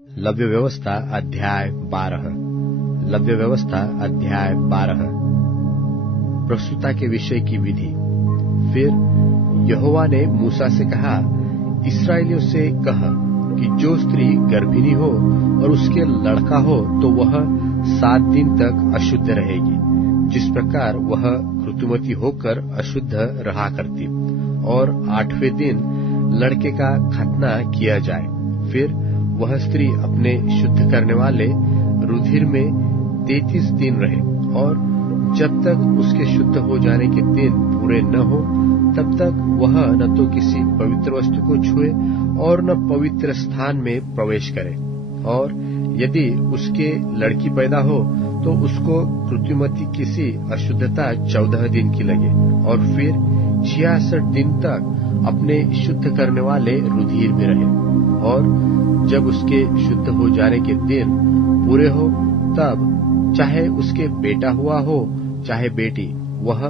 लव्य व्यवस्था अध्याय 12। लव्य व्यवस्था अध्याय 12। प्रसूता के विषय की विधि। फिर यहोवा ने मूसा से कहा, इस्राएलियों से कह कि जो स्त्री गर्भिणी हो और उसके लड़का हो तो वह 7 दिन तक अशुद्ध रहेगी, जिस प्रकार वह ऋतुमती होकर अशुद्ध रहा करती, और 8वें दिन लड़के का खतना किया जाए। फिर वह स्त्री अपने शुद्ध करने वाले रुधिर में 33 दिन रहे, और जब तक उसके शुद्ध हो जाने के दिन पूरे न हो तब तक वह न तो किसी पवित्र वस्तु को छुए और न पवित्र स्थान में प्रवेश करे। और यदि उसके लड़की पैदा हो तो उसको ऋतुमती किसी अशुद्धता 14 दिन की लगे, और फिर 66 दिन तक अपने शुद्ध करने वाले रुधिर में रहे। और जब उसके शुद्ध हो जाने के दिन पूरे हो तब चाहे उसके बेटा हुआ हो चाहे बेटी, वह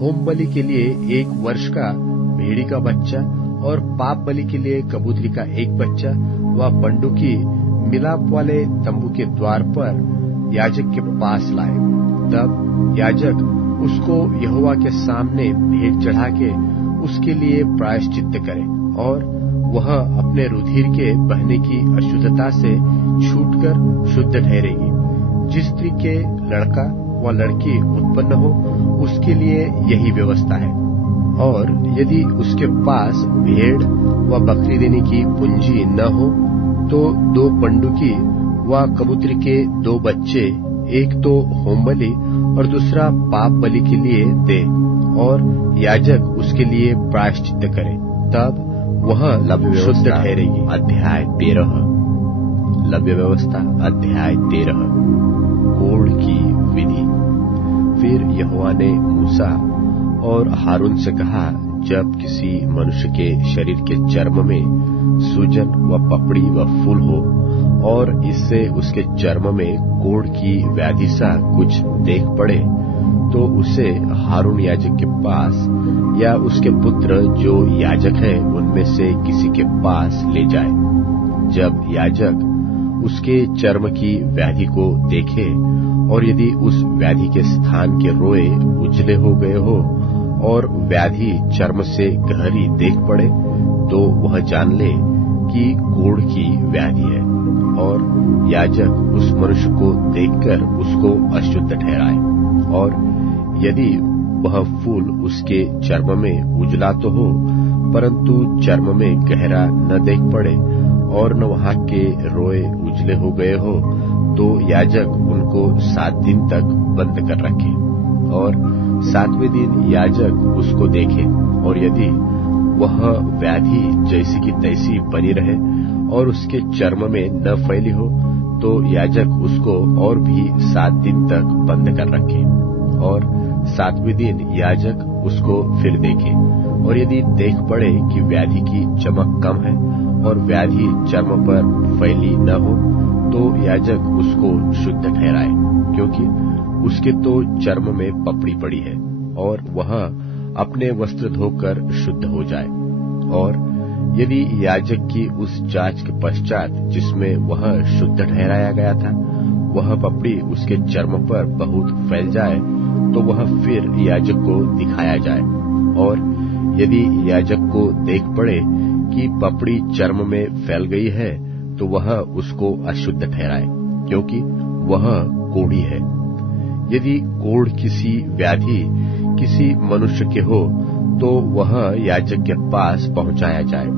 होम बलि के लिए 1 वर्ष का भेड़ी का बच्चा और पाप बलि के लिए कबूतरी का 1 बच्चा व पंडुकी मिलाप वाले तंबू के द्वार पर याजक के पास लाए। तब याजक उसको यहोवा के सामने भेंट चढ़ा के उसके लिए प्रायश्चित्त करे, और वह अपने रुधिर के बहने की अशुद्धता से छूटकर शुद्ध ठहरेगी। जिस स्त्री के लड़का व लड़की उत्पन्न हो उसके लिए यही व्यवस्था है। और यदि उसके पास भेड़ व बकरी देने की पूंजी न हो तो 2 पंडुकी व कबूतरी के 2 बच्चे, एक तो होम बलि और दूसरा पाप बलि के लिए दे, और याजक उसके लिए प्रायश्चित्त करे, तब वह शुद्ध ठहरेगी। अध्याय 13। लव्य व्यवस्था अध्याय 13। कोढ़ की विधि। फिर यहोवा ने मूसा और हारून से कहा, जब किसी मनुष्य के शरीर के चर्म में सूजन व पपड़ी व फूल हो और इससे उसके चर्म में कोढ़ की व्याधि सा कुछ देख पड़े, तो उसे हारून याजक के पास या उसके पुत्र जो याजक है उनमें से किसी के पास ले जाए। जब याजक उसके चर्म की व्याधि को देखे और यदि उस व्याधि के स्थान के रोए उजले हो गए हो और व्याधि चर्म से गहरी देख पड़े, तो वह जान ले कि कोढ़ की व्याधि है, और याजक उस मनुष्य को देखकर उसको अशुद्ध ठहराए। और यदि वह फूल उसके चर्म में उजला तो हो, परंतु चर्म में गहरा न देख पड़े और न वहां के रोए उजले हो गए हो, तो याजक उनको 7 दिन तक बंद कर रखे, और 7वें दिन याजक उसको देखे, और यदि वह व्याधि जैसी की तैसी बनी रहे और उसके चर्म में न फैली हो, तो याजक उसको और भी 7 दिन तक बंद कर रखे, और 7वें दिन याजक उसको फिर देखे, और यदि देख पड़े कि व्याधि की चमक कम है और व्याधि चर्म पर फैली न हो, तो याजक उसको शुद्ध ठहराए, क्योंकि उसके तो चर्म में पपड़ी पड़ी है, और वह अपने वस्त्र धोकर शुद्ध हो जाए। और यदि याजक की उस जांच के पश्चात जिसमें वह शुद्ध ठहराया गया था, वह पपड़ी उसके चर्म पर बहुत फैल जाए, तो वह फिर याजक को दिखाया जाए। और यदि याजक को देख पड़े कि पपड़ी चर्म में फैल गई है, तो वह उसको अशुद्ध ठहराए, क्योंकि वह कोढ़ी है। यदि कोढ़ किसी व्याधि किसी मनुष्य के हो, तो वह याजक के पास पहुंचाया जाए,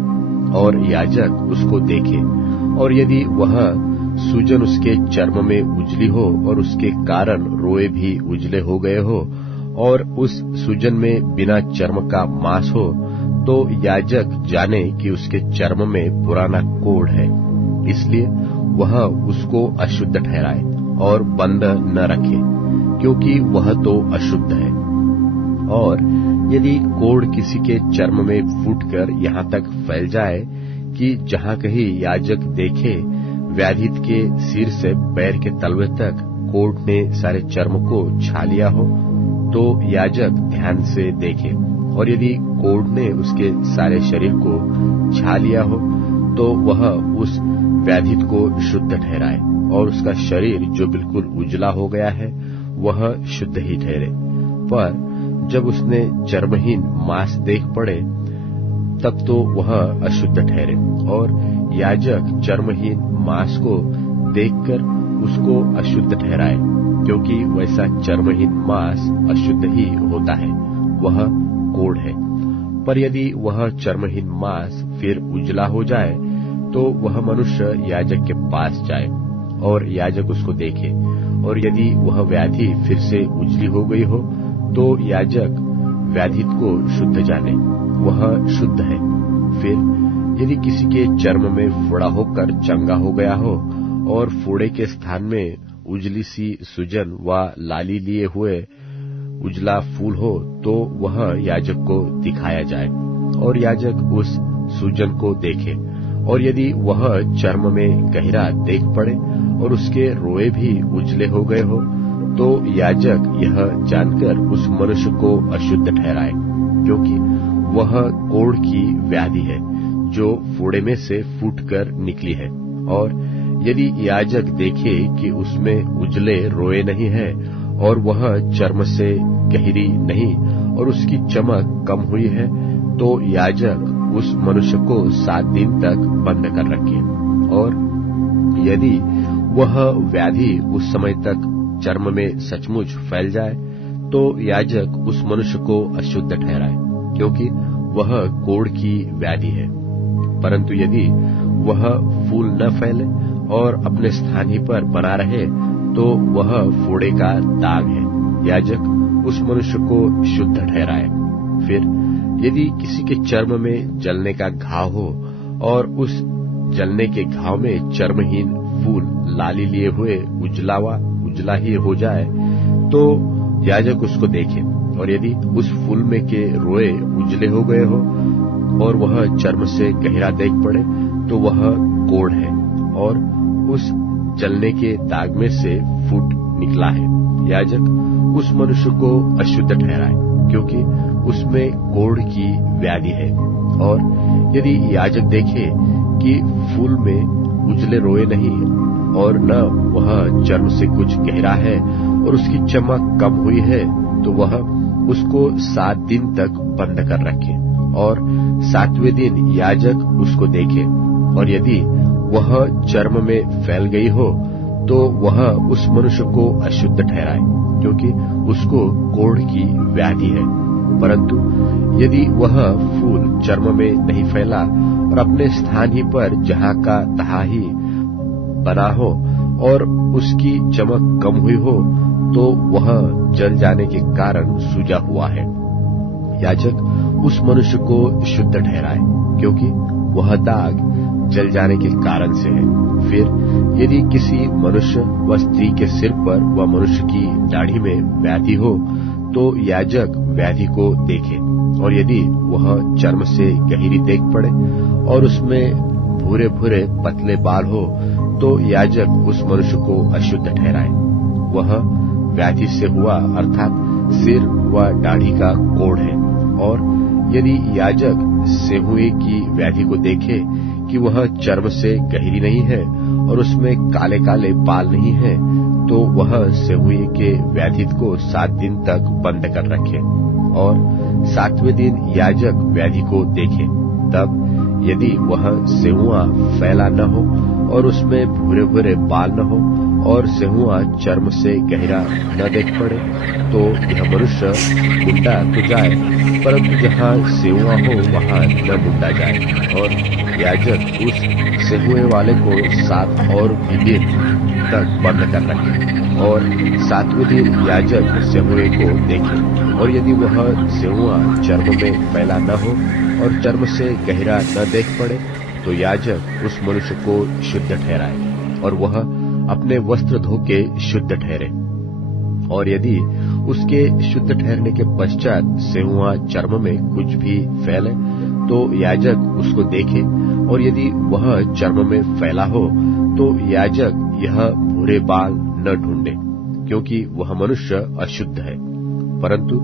और याजक उसको देखे, और यदि वह सूजन उसके चर्म में उजली हो और उसके कारण रोए भी उजले हो गए हो, और उस सूजन में बिना चर्म का मांस हो, तो याजक जाने कि उसके चर्म में पुराना कोढ़ है, इसलिए वह उसको अशुद्ध ठहराए और बंद न रखे, क्योंकि वह तो अशुद्ध है। और यदि कोढ़ किसी के चर्म में फूटकर यहाँ तक फैल जाए कि जहाँ कहीं याजक देखे व्याधित के सिर से पैर के तलवे तक कोढ़ ने सारे चर्म को छा लिया हो, तो याजक ध्यान से देखे, और यदि कोढ़ ने उसके सारे शरीर को छा लिया हो, तो वह उस व्याधित को शुद्ध ठहराए, और उसका शरीर जो बिल्कुल उजला हो गया है वह शुद्ध ही ठहरे। पर जब उसने चर्महीन मांस देख पड़े तब तो वह अशुद्ध ठहरे, और याजक चर्महीन मांस को देखकर उसको अशुद्ध ठहराए, क्योंकि वैसा चर्महीन मांस अशुद्ध ही होता है, वह कोढ़ है। पर यदि वह चर्महीन मांस फिर उजला हो जाए तो वह मनुष्य याजक के पास जाए और याजक उसको देखे, और यदि वह व्याधि फिर से उजली हो गई हो तो याजक व्याधित को शुद्ध जाने, वह शुद्ध है। फिर यदि किसी के चर्म में फोड़ा होकर चंगा हो गया हो और फोड़े के स्थान में उजली सी सूजन व लाली लिए हुए उजला फूल हो तो वह याजक को दिखाया जाए, और याजक उस सूजन को देखे, और यदि वह चर्म में गहरा देख पड़े और उसके रोए भी उजले हो गए हो तो याजक यह जानकर उस मनुष्य को अशुद्ध ठहराए, क्योंकि वह कोढ़ की व्याधि है जो फोड़े में से फूटकर निकली है। और यदि याजक देखे कि उसमें उजले रोए नहीं है और वह चर्म से गहरी नहीं और उसकी चमक कम हुई है तो याजक उस मनुष्य को 7 दिन तक बंद कर रखे, और यदि वह व्याधि उस समय तक चर्म में सचमुच फैल जाए तो याजक उस मनुष्य को अशुद्ध ठहराए, क्योंकि वह कोढ़ की व्याधि है। परंतु यदि वह फूल न फैले और अपने स्थान ही पर बना रहे तो वह फोड़े का दाग है, याजक उस मनुष्य को शुद्ध ठहराए। फिर यदि किसी के चर्म में जलने का घाव हो और उस जलने के घाव में चर्महीन फूल लाली लिए हुए उजला ही हो जाए तो याजक उसको देखे, और यदि उस फूल में के रोए उजले हो गए हो और वह चर्म से गहरा देख पड़े तो वह कोढ़ है और उस जलने के दाग में से फूट निकला है, याजक उस मनुष्य को अशुद्ध ठहराए, क्योंकि उसमें कोढ़ की व्याधि है। और यदि याजक देखे कि फूल में उजले रोए नहीं और न वह चर्म से कुछ गहरा है और उसकी चमक कम हुई है तो वह उसको 7 दिन तक बंद कर रखे, और 7वें दिन याजक उसको देखे, और यदि वह चर्म में फैल गई हो तो वह उस मनुष्य को अशुद्ध ठहराए, क्योंकि उसको कोढ़ की व्याधि है। परंतु यदि वह फूल चर्म में नहीं फैला और अपने स्थान ही पर जहाँ का तहाँ ही बना हो और उसकी चमक कम हुई हो तो वह जल जाने के कारण सूजा हुआ है, याजक उस मनुष्य को शुद्ध ठहराए, क्योंकि वह दाग जल जाने के कारण से है। फिर यदि किसी मनुष्य व स्त्री के सिर पर व मनुष्य की दाढ़ी में व्याधि हो तो याजक व्याधि को देखे, और यदि वह चर्म से गहरी देख पड़े और उसमें भूरे भूरे पतले बाल हो तो याजक उस मनुष्य को अशुद्ध ठहराए, वह व्याधि से हुआ अर्थात सिर व दाढ़ी का कोढ़ है। और यदि याजक सेहुए की व्याधि को देखे कि वह चर्म से गहरी नहीं है और उसमें काले काले बाल नहीं है तो वह सेहुए के व्याधित को 7 दिन तक बंद कर रखे, और 7वें दिन याजक व्याधि को देखे। तब यदि वह सेहुआ फैला न हो और उसमें भूरे भूरे बाल न हो और सेहुआ चर्म से गहरा न देख पड़े तो यह मनुष्य मुंडा तो जाए, परंतु जहाँ सेहुआ हो वहाँ न मुंडा जाए, और याजक उस सेहुए वाले को 7 और भी दिन तक बंद कर रखे, और 7वें दिन याजक सेहुए को देखे, और यदि वह सेहुआ चर्म में फैला न हो और चर्म से गहरा न देख पड़े तो याजक उस मनुष्य को शुद्ध ठहराए, और वह अपने वस्त्र धो के शुद्ध ठहरे। और यदि उसके शुद्ध ठहरने के पश्चात सेहुआ चर्म में कुछ भी फैले तो याजक उसको देखे, और यदि वह चर्म में फैला हो तो याजक यह भूरे बाल न ढूंढे, क्योंकि वह मनुष्य अशुद्ध है। परंतु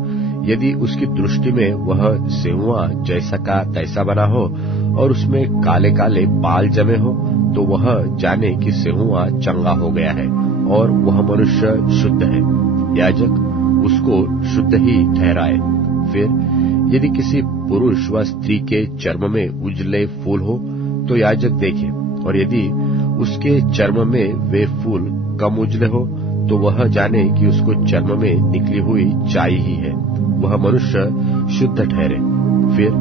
यदि उसकी दृष्टि में वह सेहुआ जैसा का तैसा बना हो और उसमें काले काले बाल जमे हो, तो वह जाने कि सेहुआ चंगा हो गया है और वह मनुष्य शुद्ध है। याजक उसको शुद्ध ही ठहराए। फिर यदि किसी पुरुष व स्त्री के चर्म में उजले फूल हो, तो याजक देखे, और यदि उसके चर्म में वे फूल कम उजले हो, तो वह जाने कि उसको चर्म में निकली हुई चाई ही है, वह मनुष्य शुद्ध ठहरे। फिर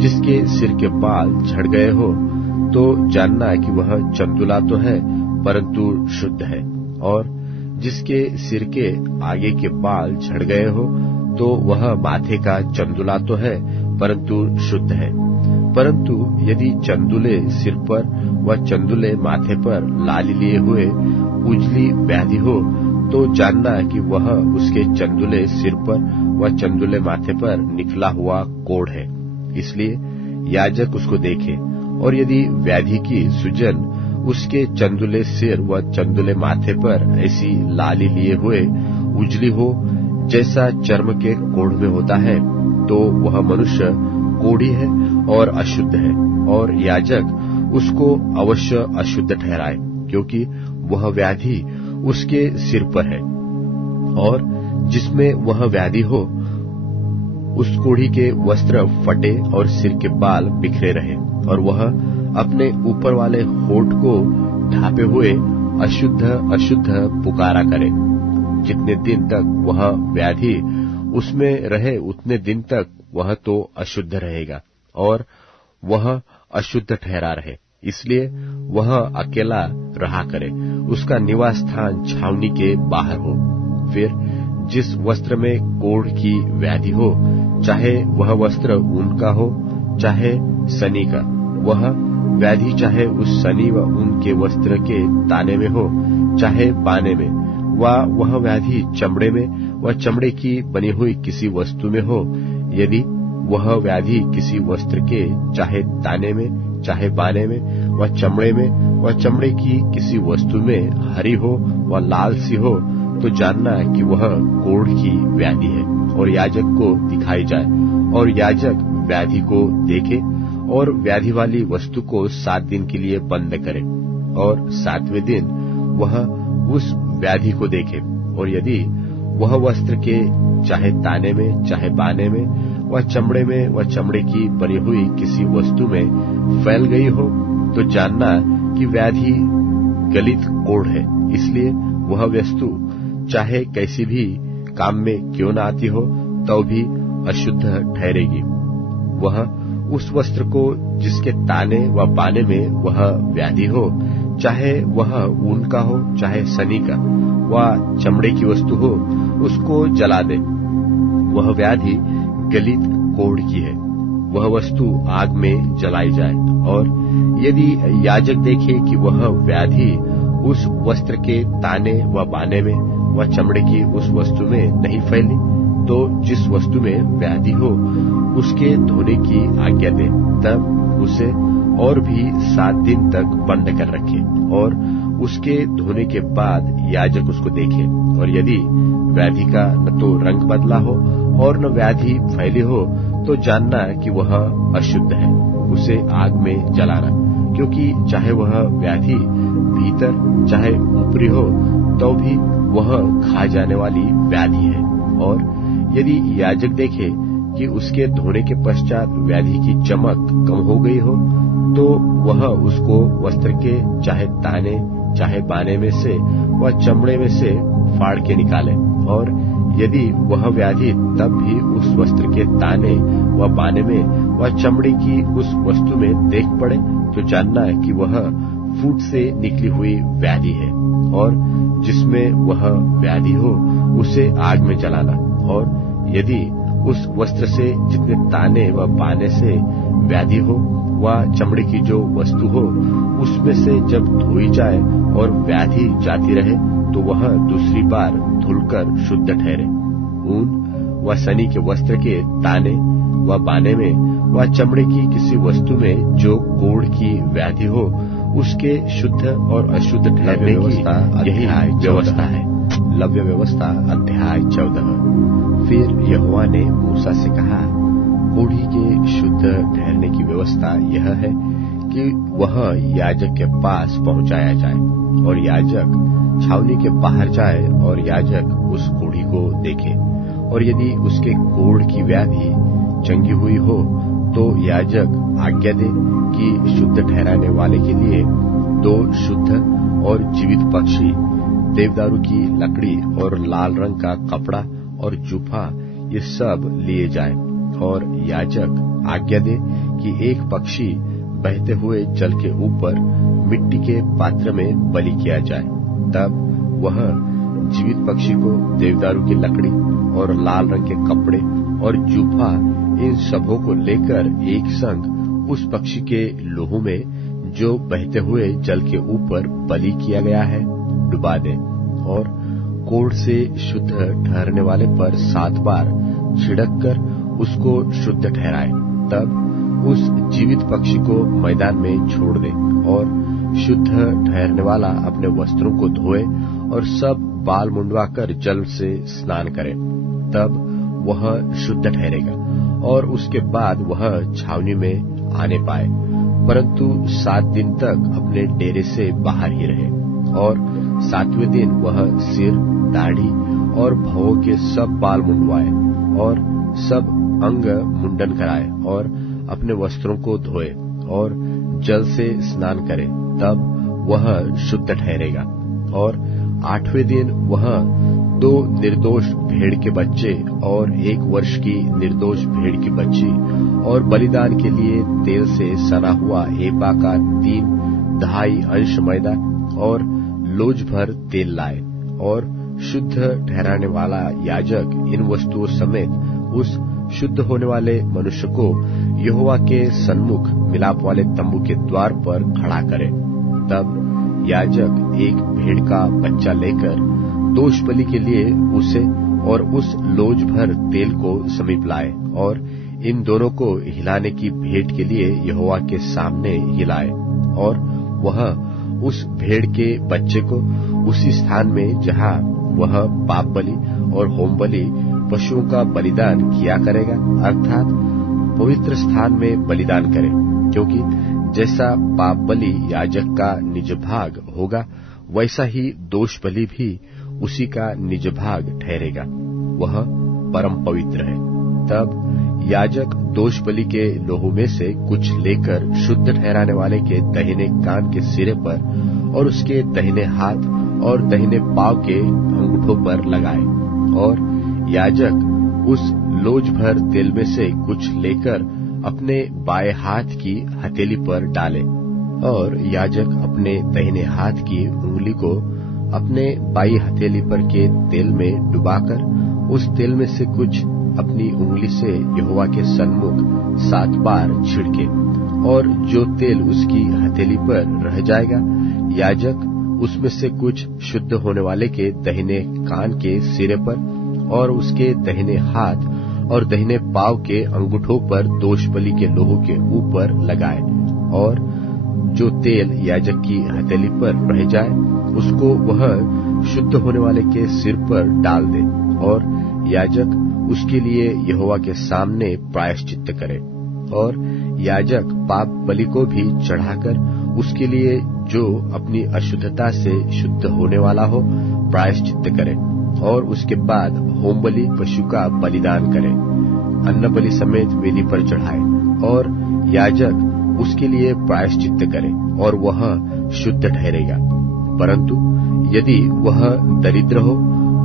जिसके सिर के बाल झड़ गए हो, तो जानना कि वह चंदुला तो है परंतु शुद्ध है। और जिसके सिर के आगे के बाल झड़ गए हो, तो वह माथे का चंदुला तो है परंतु शुद्ध है। परंतु यदि चंदुले सिर पर व चंदुले माथे पर लाली लिए हुए उजली व्याधि हो, तो जानना कि वह उसके चंदुले सिर पर व चंदुले माथे पर निकला हुआ कोढ़ है। इसलिए याजक उसको देखे, और यदि व्याधि की सुजन उसके चंदुले सिर व चंदुले माथे पर ऐसी लाली लिए हुए उजली हो जैसा चर्म के कोढ़ में होता है, तो वह मनुष्य कोढ़ी है और अशुद्ध है, और याजक उसको अवश्य अशुद्ध ठहराए, क्योंकि वह व्याधि उसके सिर पर है। और जिसमें वह व्याधि हो, उस कोढ़ी के वस्त्र फटे और सिर के बाल बिखरे रहे, और वह अपने ऊपर वाले होठ को ढांपे हुए अशुद्ध अशुद्ध पुकारा करे। जितने दिन तक वह व्याधि उसमें रहे, उतने दिन तक वह तो अशुद्ध रहेगा, और वह अशुद्ध ठहरा रहे। इसलिए वह अकेला रहा करे, उसका निवास स्थान छावनी के बाहर हो। फिर जिस वस्त्र में कोढ़ की व्याधि हो, चाहे वह वस्त्र ऊन का हो चाहे सनी का, वह व्याधि चाहे उस सनी व ऊन के वस्त्र के ताने में हो चाहे बाने में, वह व्याधि चमड़े में व चमड़े की बनी हुई किसी वस्तु में हो, यदि वह व्याधि किसी वस्त्र के चाहे ताने में चाहे बाने में व चमड़े में व चमड़े की किसी वस्तु में हरी हो व लाल सी हो, तो जानना कि वह कोढ़ की व्याधि है, और याजक को दिखाई जाए। और याजक व्याधि को देखे और व्याधि वाली वस्तु को 7 दिन के लिए बंद करे, और 7वें दिन वह उस व्याधि को देखे, और यदि वह वस्त्र के चाहे ताने में चाहे बाने में व चमड़े में व चमड़े की बनी हुई किसी वस्तु में फैल गई हो, तो जानना कि व्याधि गलित कोढ़ है। इसलिए वह वस्तु चाहे कैसी भी काम में क्यों न आती हो, तो भी अशुद्ध ठहरेगी। वह उस वस्त्र को जिसके ताने व बाने में वह व्याधि हो, चाहे वह ऊन का हो चाहे सनी का व चमड़े की वस्तु हो, उसको जला दे। वह व्याधि गलित कोढ़ की है, वह वस्तु आग में जलाई जाए। और यदि याजक देखे कि वह व्याधि उस वस्त्र के ताने व बाने में व चमड़े की उस वस्तु में नहीं फैली, तो जिस वस्तु में व्याधि हो उसके धोने की आज्ञा दे, तब उसे और भी 7 दिन तक बंद कर रखे, और उसके धोने के बाद याजक उसको देखे। और यदि व्याधि का न तो रंग बदला हो और न व्याधि फैली हो, तो जानना कि वह अशुद्ध है, उसे आग में जलाना, क्योंकि चाहे वह व्याधि भीतर चाहे ऊपरी हो, तो भी वह खा जाने वाली व्याधि है। और यदि याजक देखे कि उसके धोने के पश्चात व्याधि की चमक कम हो गई हो, तो वह उसको वस्त्र के चाहे ताने चाहे बाने में से व चमड़े में से फाड़ के निकाले। और यदि वह व्याधि तब भी उस वस्त्र के ताने व बाने में व चमड़े की उस वस्तु में देख पड़े, तो जानना है कि वह फूट से निकली हुई व्याधि है, और जिसमें वह व्याधि हो उसे आग में जलाना। और यदि उस वस्त्र से जितने ताने व बाने से व्याधि हो व चमड़े की जो वस्तु हो, उसमें से जब धोई जाए और व्याधि जाती रहे, तो वह दूसरी बार धुलकर शुद्ध ठहरे। ऊन व सनी के वस्त्र के ताने व बाने में व चमड़े की किसी वस्तु में जो कोढ़ की व्याधि हो, उसके शुद्ध और अशुद्ध ठहरने की यही व्यवस्था है। लव्य व्यवस्था अध्याय 14। फिर यहोवा ने मूसा से कहा, कोढ़ी के शुद्ध ठहरने की व्यवस्था यह है कि वह याजक के पास पहुंचाया जाए और याजक छावनी के बाहर जाए और याजक उस कोढ़ी को देखे, और यदि उसके कोढ़ की व्याधि चंगी हुई हो तो याजक आज्ञा दे कि शुद्ध ठहराने वाले के लिए 2 शुद्ध और जीवित पक्षी, देवदारू की लकड़ी और लाल रंग का कपड़ा और जूफा, ये सब लिए जाए, और याजक आज्ञा दे कि एक पक्षी बहते हुए जल के ऊपर मिट्टी के पात्र में बलि किया जाए। तब वह जीवित पक्षी को देवदारू की लकड़ी और लाल रंग के कपड़े और जूफा, इन सबों को लेकर एक संग उस पक्षी के लोहू में जो बहते हुए जल के ऊपर बलि किया गया है डुबा दे, और कोढ़ से शुद्ध ठहरने वाले पर 7 बार छिड़क कर उसको शुद्ध ठहराए। तब उस जीवित पक्षी को मैदान में छोड़ दे, और शुद्ध ठहरने वाला अपने वस्त्रों को धोए और सब बाल मुंडवाकर जल से स्नान करे, तब वह शुद्ध ठहरेगा, और उसके बाद वह छावनी में आने पाए, परंतु 7 दिन तक अपने डेरे से बाहर ही रहे। और 7वें दिन वह सिर, दाढ़ी और भौं के सब बाल मुंडवाए और सब अंग मुंडन कराए और अपने वस्त्रों को धोए और जल से स्नान करे, तब वह शुद्ध ठहरेगा। और 8वें दिन वह 2 निर्दोष भेड़ के बच्चे और 1 वर्ष की निर्दोष भेड़ की बच्ची और बलिदान के लिए तेल से सना हुआ एपा का 3/2 अंश मैदा और लोज भर तेल लाए, और शुद्ध ठहराने वाला याजक इन वस्तुओं समेत उस शुद्ध होने वाले मनुष्य को यहोवा के सन्मुख मिलाप वाले तंबू के द्वार पर खड़ा करे। तब याजक एक भेड़ का बच्चा लेकर दोष बलि के लिए उसे और उस लोज भर तेल को समीप लाए, और इन दोनों को हिलाने की भेंट के लिए यहोवा के सामने हिलाए, और वह उस भेड़ के बच्चे को उसी स्थान में जहाँ वह पाप बलि और होम बलि पशुओं का बलिदान किया करेगा, अर्थात पवित्र स्थान में बलिदान करे, क्योंकि जैसा पाप बलि याजक का निज भाग होगा, वैसा ही दोष बलि भी उसी का निज भाग ठहरेगा, वह परम पवित्र है। तब याजक दोष बलि के लोहू में से कुछ लेकर शुद्ध ठहराने वाले के दाहिने कान के सिरे पर और उसके दाहिने हाथ और दाहिने पांव के अंगूठों पर लगाए, और याजक उस लोज भर तेल में से कुछ लेकर अपने बाएं हाथ की हथेली पर डाले, और याजक अपने दाहिने हाथ की उंगली को अपने बाई हथेली पर के तेल में डुबाकर उस तेल में से कुछ अपनी उंगली से यहोवा के सन्मुख 7 बार छिड़के, और जो तेल उसकी हथेली पर रह जाएगा, याजक उसमें से कुछ शुद्ध होने वाले के दाहिने कान के सिरे पर और उसके दाहिने हाथ और दाहिने पांव के अंगूठों पर दोष बलि के लोहू के ऊपर लगाए, और जो तेल याजक की हथेली पर रह जाए उसको वह शुद्ध होने वाले के सिर पर डाल दे, और याजक उसके लिए यहोवा के सामने प्रायश्चित्त करे। और याजक पाप बलि को भी चढ़ाकर उसके लिए जो अपनी अशुद्धता से शुद्ध होने वाला हो प्रायश्चित्त करे, और उसके बाद होम बलि पशु का बलिदान करे, अन्न बलि समेत वेदी पर चढ़ाए, और याजक उसके लिए प्रायश्चित्त करे, और वह शुद्ध ठहरेगा। परंतु यदि वह दरिद्र हो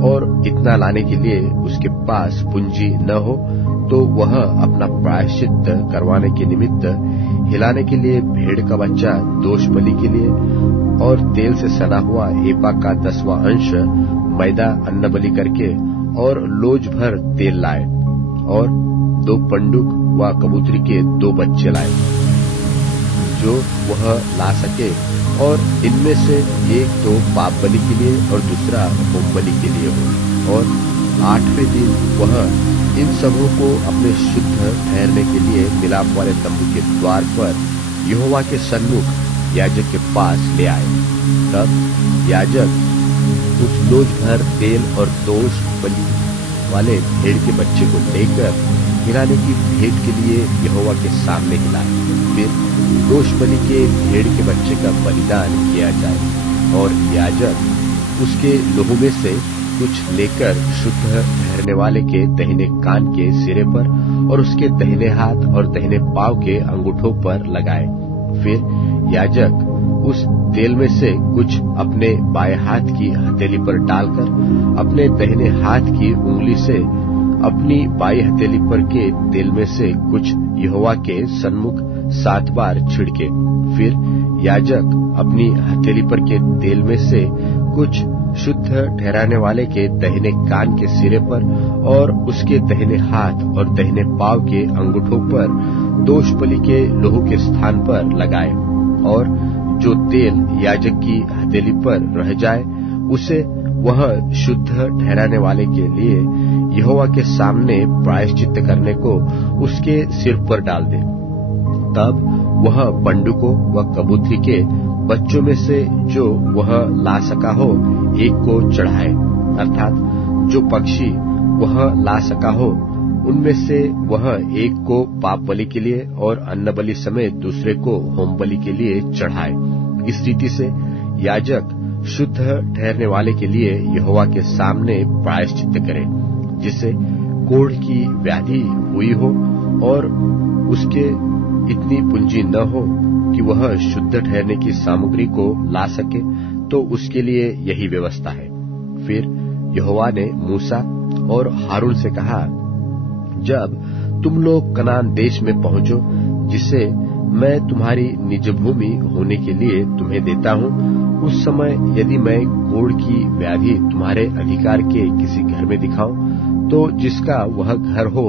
और इतना लाने के लिए उसके पास पूंजी न हो, तो वह अपना प्रायश्चित्त करवाने के निमित्त हिलाने के लिए भेड़ का बच्चा दोष बलि के लिए और तेल से सना हुआ एपा का 10वां अंश मैदा अन्न बलि करके और लोज भर तेल लाए, और 2 पंडुक व कबूतरी के 2 बच्चे लाए जो वह ला सके, और इनमें से एक तो पाप बलि के लिए और दूसरा होम बलि के लिए हो। और 8वें दिन वह इन सबों को अपने शुद्ध ठहरने के लिए मिलाप वाले तंबू के द्वार पर यहोवा के सन्मुख याजक के पास ले आए। तब याजक उस लोज भर तेल और दोष बलि वाले भेड़ के बच्चे को लेकर हिलाने की भेंट के लिए यहोवा के सामने हिलाए। फिर दोष बलि के भेड़ के बच्चे का बलिदान किया जाए और याजक उसके लहू में से कुछ लेकर शुद्ध ठहरने वाले के दाहिने कान के सिरे पर और उसके दाहिने हाथ और दाहिने पांव के अंगूठों पर लगाए। फिर याजक उस तेल में से कुछ अपने बाएं हाथ की हथेली पर डालकर अपने दाहिने हाथ की उंगली से अपनी बाई हथेली पर के तेल में से कुछ यहोवा के सन्मुख 7 बार छिड़के। फिर याजक अपनी हथेली पर के तेल में से कुछ शुद्ध ठहराने वाले के दाहिने कान के सिरे पर और उसके दाहिने हाथ और दाहिने पांव के अंगूठों पर दोष बलि के लहू के स्थान पर लगाए। और जो तेल याजक की हथेली पर रह जाए उसे वह शुद्ध ठहराने वाले के लिए यहोवा के सामने प्रायश्चित करने को उसके सिर पर डाल दे। तब वह बंडुकों व कबूतरी के बच्चों में से जो वह ला सका हो एक को चढ़ाए, अर्थात जो पक्षी वह ला सका हो उनमें से वह एक को पाप बलि के लिए और अन्न बलि समेत दूसरे को होम बलि के लिए चढ़ाए। इस रीति से याजक शुद्ध ठहरने वाले के लिए यहोवा के सामने प्रायश्चित करे, जिससे कोढ़ की व्याधि हुई हो और उसके इतनी पूंजी न हो कि वह शुद्ध ठहरने की सामग्री को ला सके, तो उसके लिए यही व्यवस्था है। फिर यहोवा ने मूसा और हारून से कहा, जब तुम लोग कनान देश में पहुंचो, जिसे मैं तुम्हारी निज भूमि होने के लिए तुम्हें देता हूं, उस समय यदि मैं कोढ़ की व्याधि तुम्हारे अधिकार के किसी घर में दिखाऊं, तो जिसका वह घर हो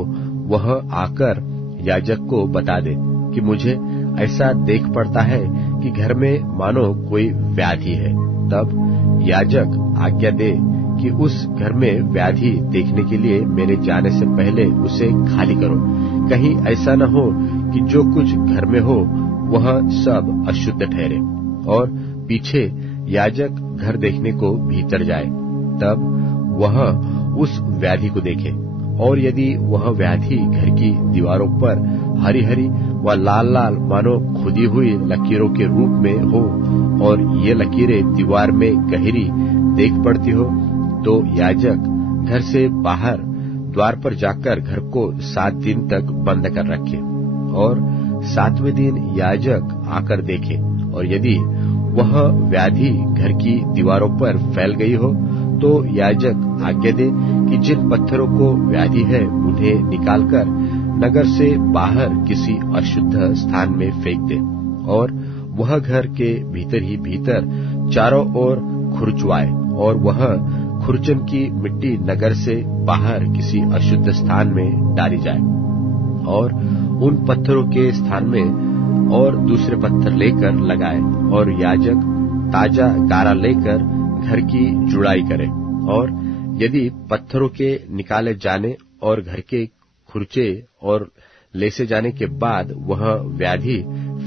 वह आकर याजक को बता दे कि मुझे ऐसा देख पड़ता है कि घर में मानो कोई व्याधि है। तब याजक आज्ञा दे कि उस घर में व्याधि देखने के लिए मेरे जाने से पहले उसे खाली करो। कहीं ऐसा न हो कि जो कुछ घर में हो वह सब अशुद्ध ठहरे। और पीछे याजक घर देखने को भीतर जाए, तब वह उस व्याधि को देखे, और यदि वह व्याधि घर की दीवारों पर हरी हरी व लाल लाल मानो खुदी हुई लकीरों के रूप में हो और ये लकीरें दीवार में गहरी देख पड़ती हो, तो याजक घर से बाहर द्वार पर जाकर घर को 7 दिन तक बंद कर रखे, और 7वें दिन याजक आकर देखे, और यदि वह व्याधि घर की दीवारों पर फैल गई हो, तो याजक आज्ञा दे कि जिन पत्थरों को व्याधि है उन्हें निकालकर नगर से बाहर किसी अशुद्ध स्थान में फेंक दे, और वह घर के भीतर ही भीतर चारों ओर खुरचवाए, और वह खुरचन की मिट्टी नगर से बाहर किसी अशुद्ध स्थान में डाली जाए, और उन पत्थरों के स्थान में और दूसरे पत्थर लेकर लगाए, और याजक ताजा गारा लेकर घर की जुड़ाई करे। और यदि पत्थरों के निकाले जाने और घर के खुरचे और लेसे जाने के बाद वह व्याधि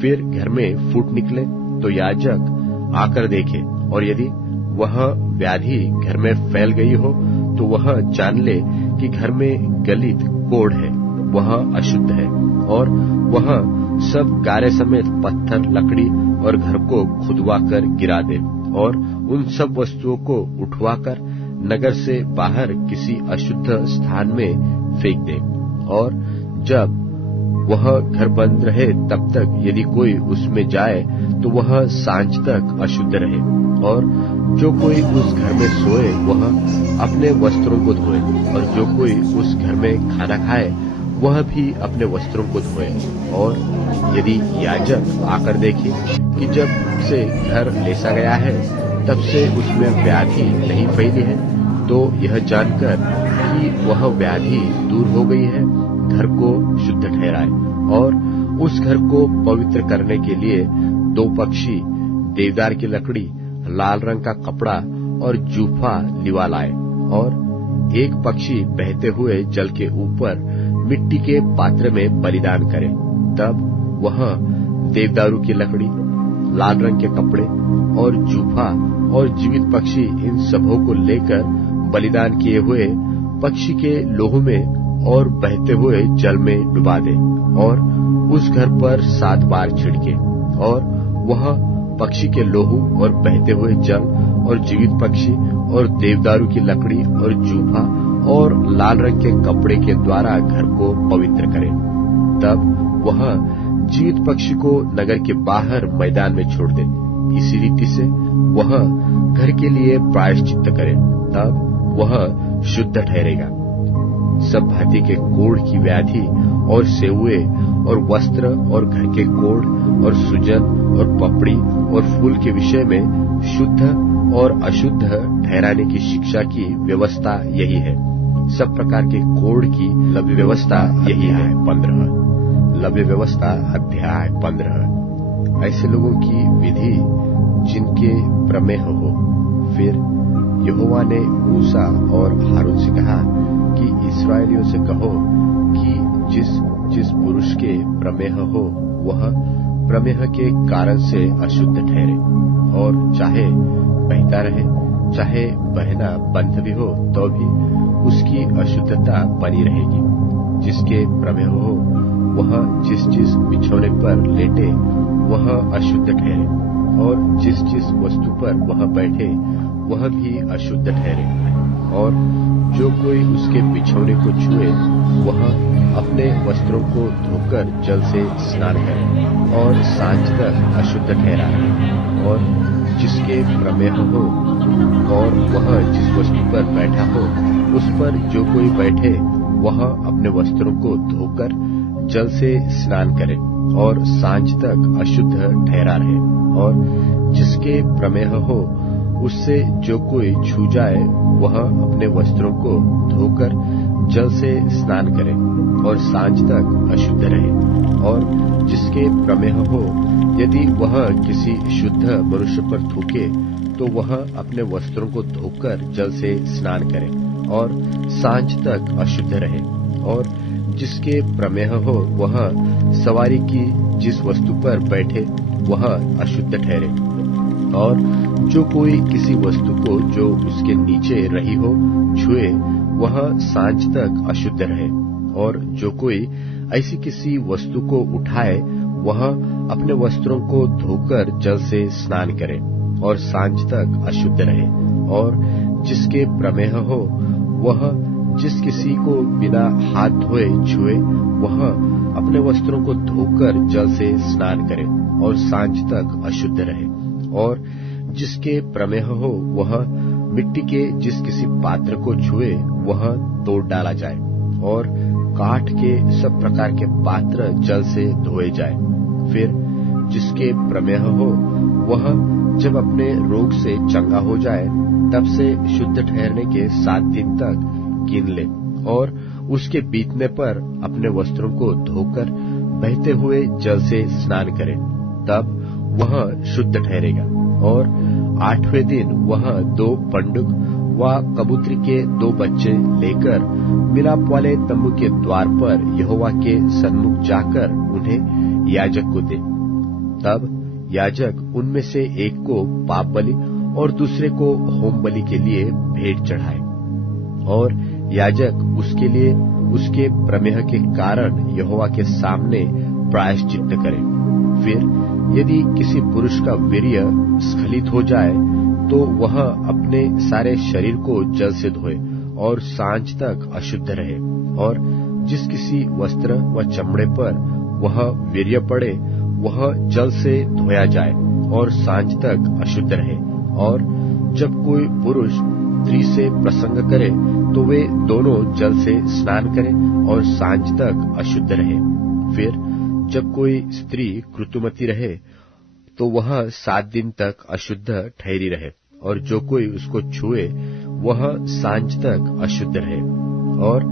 फिर घर में फूट निकले, तो याजक आकर देखे, और यदि वह व्याधि घर में फैल गई हो, तो वह जान ले कि घर में गलित कोढ़ है, वह अशुद्ध है, और वह सब गारे समेत पत्थर, लकड़ी और घर को खुदवा कर गिरा दे, और उन सब वस्तुओं को उठवाकर नगर से बाहर किसी अशुद्ध स्थान में फेंक दे। और जब वह घर बंद रहे तब तक यदि कोई उसमें जाए तो वह सांझ तक अशुद्ध रहे, और जो कोई उस घर में सोए वह अपने वस्त्रों को धोए, और जो कोई उस घर में खाना खाए वह भी अपने वस्त्रों को धोए। और यदि याजक आकर देखे कि जब से घर लेसा गया है तब से उसमें व्याधि नहीं फैली है, तो यह जानकर कि वह व्याधि दूर हो गई है, घर को शुद्ध ठहराए, और उस घर को पवित्र करने के लिए 2 पक्षी, देवदार की लकड़ी, लाल रंग का कपड़ा और जूफा लिवा लाए, और एक पक्षी बहते हुए जल के ऊपर मिट्टी के पात्र में बलिदान करे। तब वह देवदारू की लकड़ी, लाल रंग के कपड़े और जूफा और जीवित पक्षी, इन सबों को लेकर बलिदान किए हुए पक्षी के लोहू में और बहते हुए जल में डुबा दे और उस घर पर 7 बार छिड़के, और वह पक्षी के लोहू और बहते हुए जल और जीवित पक्षी और देवदारू की लकड़ी और जूफा और लाल रंग के कपड़े के द्वारा घर को पवित्र करे। तब वह जीवित पक्षी को नगर के बाहर मैदान में छोड़ दे। इसी रीति से वह घर के लिए प्रायश्चित करे, तब वह शुद्ध ठहरेगा। सब भांति के कोढ़ की व्याधि और सेवुए और वस्त्र और घर के कोढ़ और सुजन और पपड़ी और फूल के विषय में शुद्ध और अशुद्ध ठहराने की शिक्षा की व्यवस्था यही है। सब प्रकार के कोढ़ की लव्य व्यवस्था यही है। 15 लव्य व्यवस्था अध्याय 15। ऐसे लोगों की विधि जिनके प्रमेह हो। फिर यहोवा ने मूसा और हारून से कहा कि इस्राएलियों से कहो कि जिस पुरुष के प्रमेह हो वह प्रमेह के कारण से अशुद्ध ठहरे, और चाहे बहता रहे चाहे बहना बंद भी हो तो भी उसकी अशुद्धता बनी रहेगी। जिसके प्रमेह हो वह जिस बिछौने पर लेटे वह अशुद्ध ठहरे, और जिस वस्तु पर वह बैठे वह भी अशुद्ध ठहरे। और जो कोई उसके बिछौने को छुए वह अपने वस्त्रों को धोकर जल से स्नान करे, और सांझ तक अशुद्ध ठहरा। और जिसके प्रमेह हो और वह जिस वस्तु पर बैठा हो उस पर जो कोई बैठे वह अपने वस्त्रों को धोकर जल से स्नान करे और सांझ तक अशुद्ध ठहरा रहे। और जिसके प्रमेह हो उससे जो कोई छू जाए वह अपने वस्त्रों को धोकर जल से स्नान करे और सांझ तक अशुद्ध रहे। और जिसके प्रमेह हो यदि वह किसी शुद्ध मनुष्य पर थूके तो वह अपने वस्त्रों को धोकर जल से स्नान करे और सांझ तक अशुद्ध रहे। और जिसके प्रमेह हो वह सवारी की जिस वस्तु पर बैठे वह अशुद्ध ठहरे। और जो कोई किसी वस्तु को जो उसके नीचे रही हो छुए वह सांझ तक अशुद्ध रहे। और जो कोई ऐसी किसी वस्तु को उठाए वह अपने वस्त्रों को धोकर जल से स्नान करे और सांझ तक अशुद्ध रहे। और जिसके प्रमेह हो वह जिस किसी को बिना हाथ धोए छुए वह अपने वस्त्रों को धोकर जल से स्नान करे और सांझ तक अशुद्ध रहे। और जिसके प्रमेह हो वह मिट्टी के जिस किसी पात्र को छुए वह तोड़ डाला जाए, और काठ के सब प्रकार के पात्र जल से धोए जाए। फिर जिसके प्रमेह हो वह जब अपने रोग से चंगा हो जाए तब से शुद्ध ठहरने के 7 दिन तक गिन ले, और उसके बीतने पर अपने वस्त्रों को धोकर बहते हुए जल से स्नान करे, तब वह शुद्ध ठहरेगा। और 8वें दिन वह 2 पंडुक व कबूतरी के 2 बच्चे लेकर मिलाप वाले तंबू के द्वार पर यहोवा के सन्मुख जाकर उन्हें याजक को दे। तब याजक उनमें से एक को पाप बलि और दूसरे को होम बलि के लिए भेंट चढ़ाए, और याजक उसके लिए उसके प्रमेह के कारण यहोवा के सामने प्रायश्चित करे। फिर यदि किसी पुरुष का वीर्य स्खलित हो जाए तो वह अपने सारे शरीर को जल से धोए और सांझ तक अशुद्ध रहे। और जिस किसी वस्त्र व चमड़े पर वह वीर्य पड़े वह जल से धोया जाए और सांझ तक अशुद्ध रहे। और जब कोई पुरुष स्त्री से प्रसंग करे तो वे दोनों जल से स्नान करें और सांझ तक अशुद्ध रहे। फिर जब कोई स्त्री ऋतुमती रहे तो वह 7 दिन तक अशुद्ध ठहरी रहे, और जो कोई उसको छुए वह सांझ तक अशुद्ध रहे। और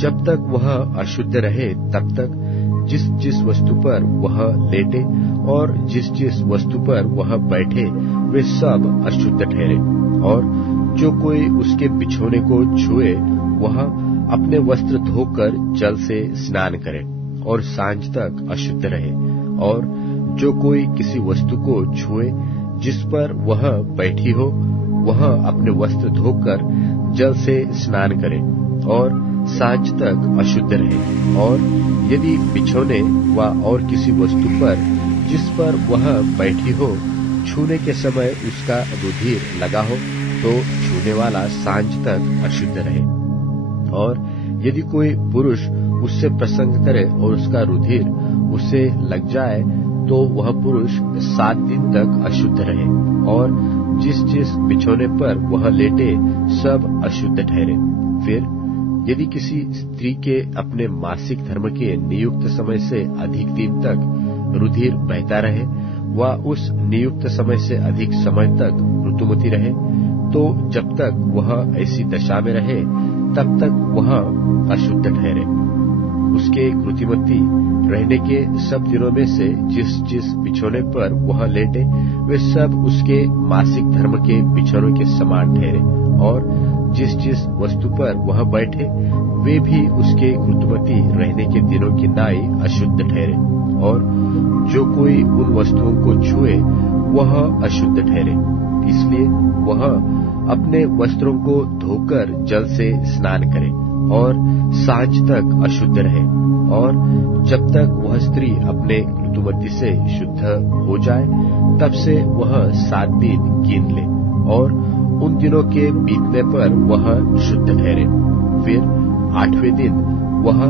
जब तक वह अशुद्ध रहे तब तक जिस वस्तु पर वह लेटे और जिस वस्तु पर वह बैठे वे सब अशुद्ध ठहरे। और जो कोई उसके बिछौने को छुए वह अपने वस्त्र धोकर जल से स्नान करे और सांझ तक अशुद्ध रहे। और जो कोई किसी वस्तु को छुए जिस पर वह बैठी हो वह अपने वस्त्र धोकर जल से स्नान करे और सांझ तक अशुद्ध रहे। और यदि बिछौने व और किसी वस्तु पर जिस पर वह बैठी हो छूने के समय उसका रुधिर लगा हो तो छूने वाला सांझ तक अशुद्ध रहे। और यदि कोई पुरुष उससे प्रसंग करे और उसका रुधिर उसे लग जाए तो वह पुरुष 7 दिन तक अशुद्ध रहे। और जिस जिस बिछौने पर वह लेटे सब अशुद्ध ठहरे। फिर यदि किसी स्त्री के अपने मासिक धर्म के नियुक्त समय से अधिक दिन तक रुधिर बहता रहे व उस नियुक्त समय से अधिक समय तक ऋतुमती रहे तो जब तक वह ऐसी दशा में रहे तब तक वह अशुद्ध ठहरे। उसके ऋतुमती रहने के सब दिनों में से जिस जिस बिछौने पर वह लेटे वे सब उसके मासिक धर्म के बिछौनों के समान ठहरे। और जिस जिस वस्तु पर वह बैठे वे भी उसके ऋतुमती रहने के दिनों की नाई अशुद्ध ठहरे। और जो कोई उन वस्तुओं को छुए वह अशुद्ध ठहरे। इसलिए वह अपने वस्त्रों को धोकर जल से स्नान करे और सांझ तक अशुद्ध रहे। और जब तक वह स्त्री अपने ऋतुमती से शुद्ध हो जाए तब से वह 7 दिन गिन ले और उन दिनों के बीतने पर वह शुद्ध ठहरे। फिर 8वें दिन वह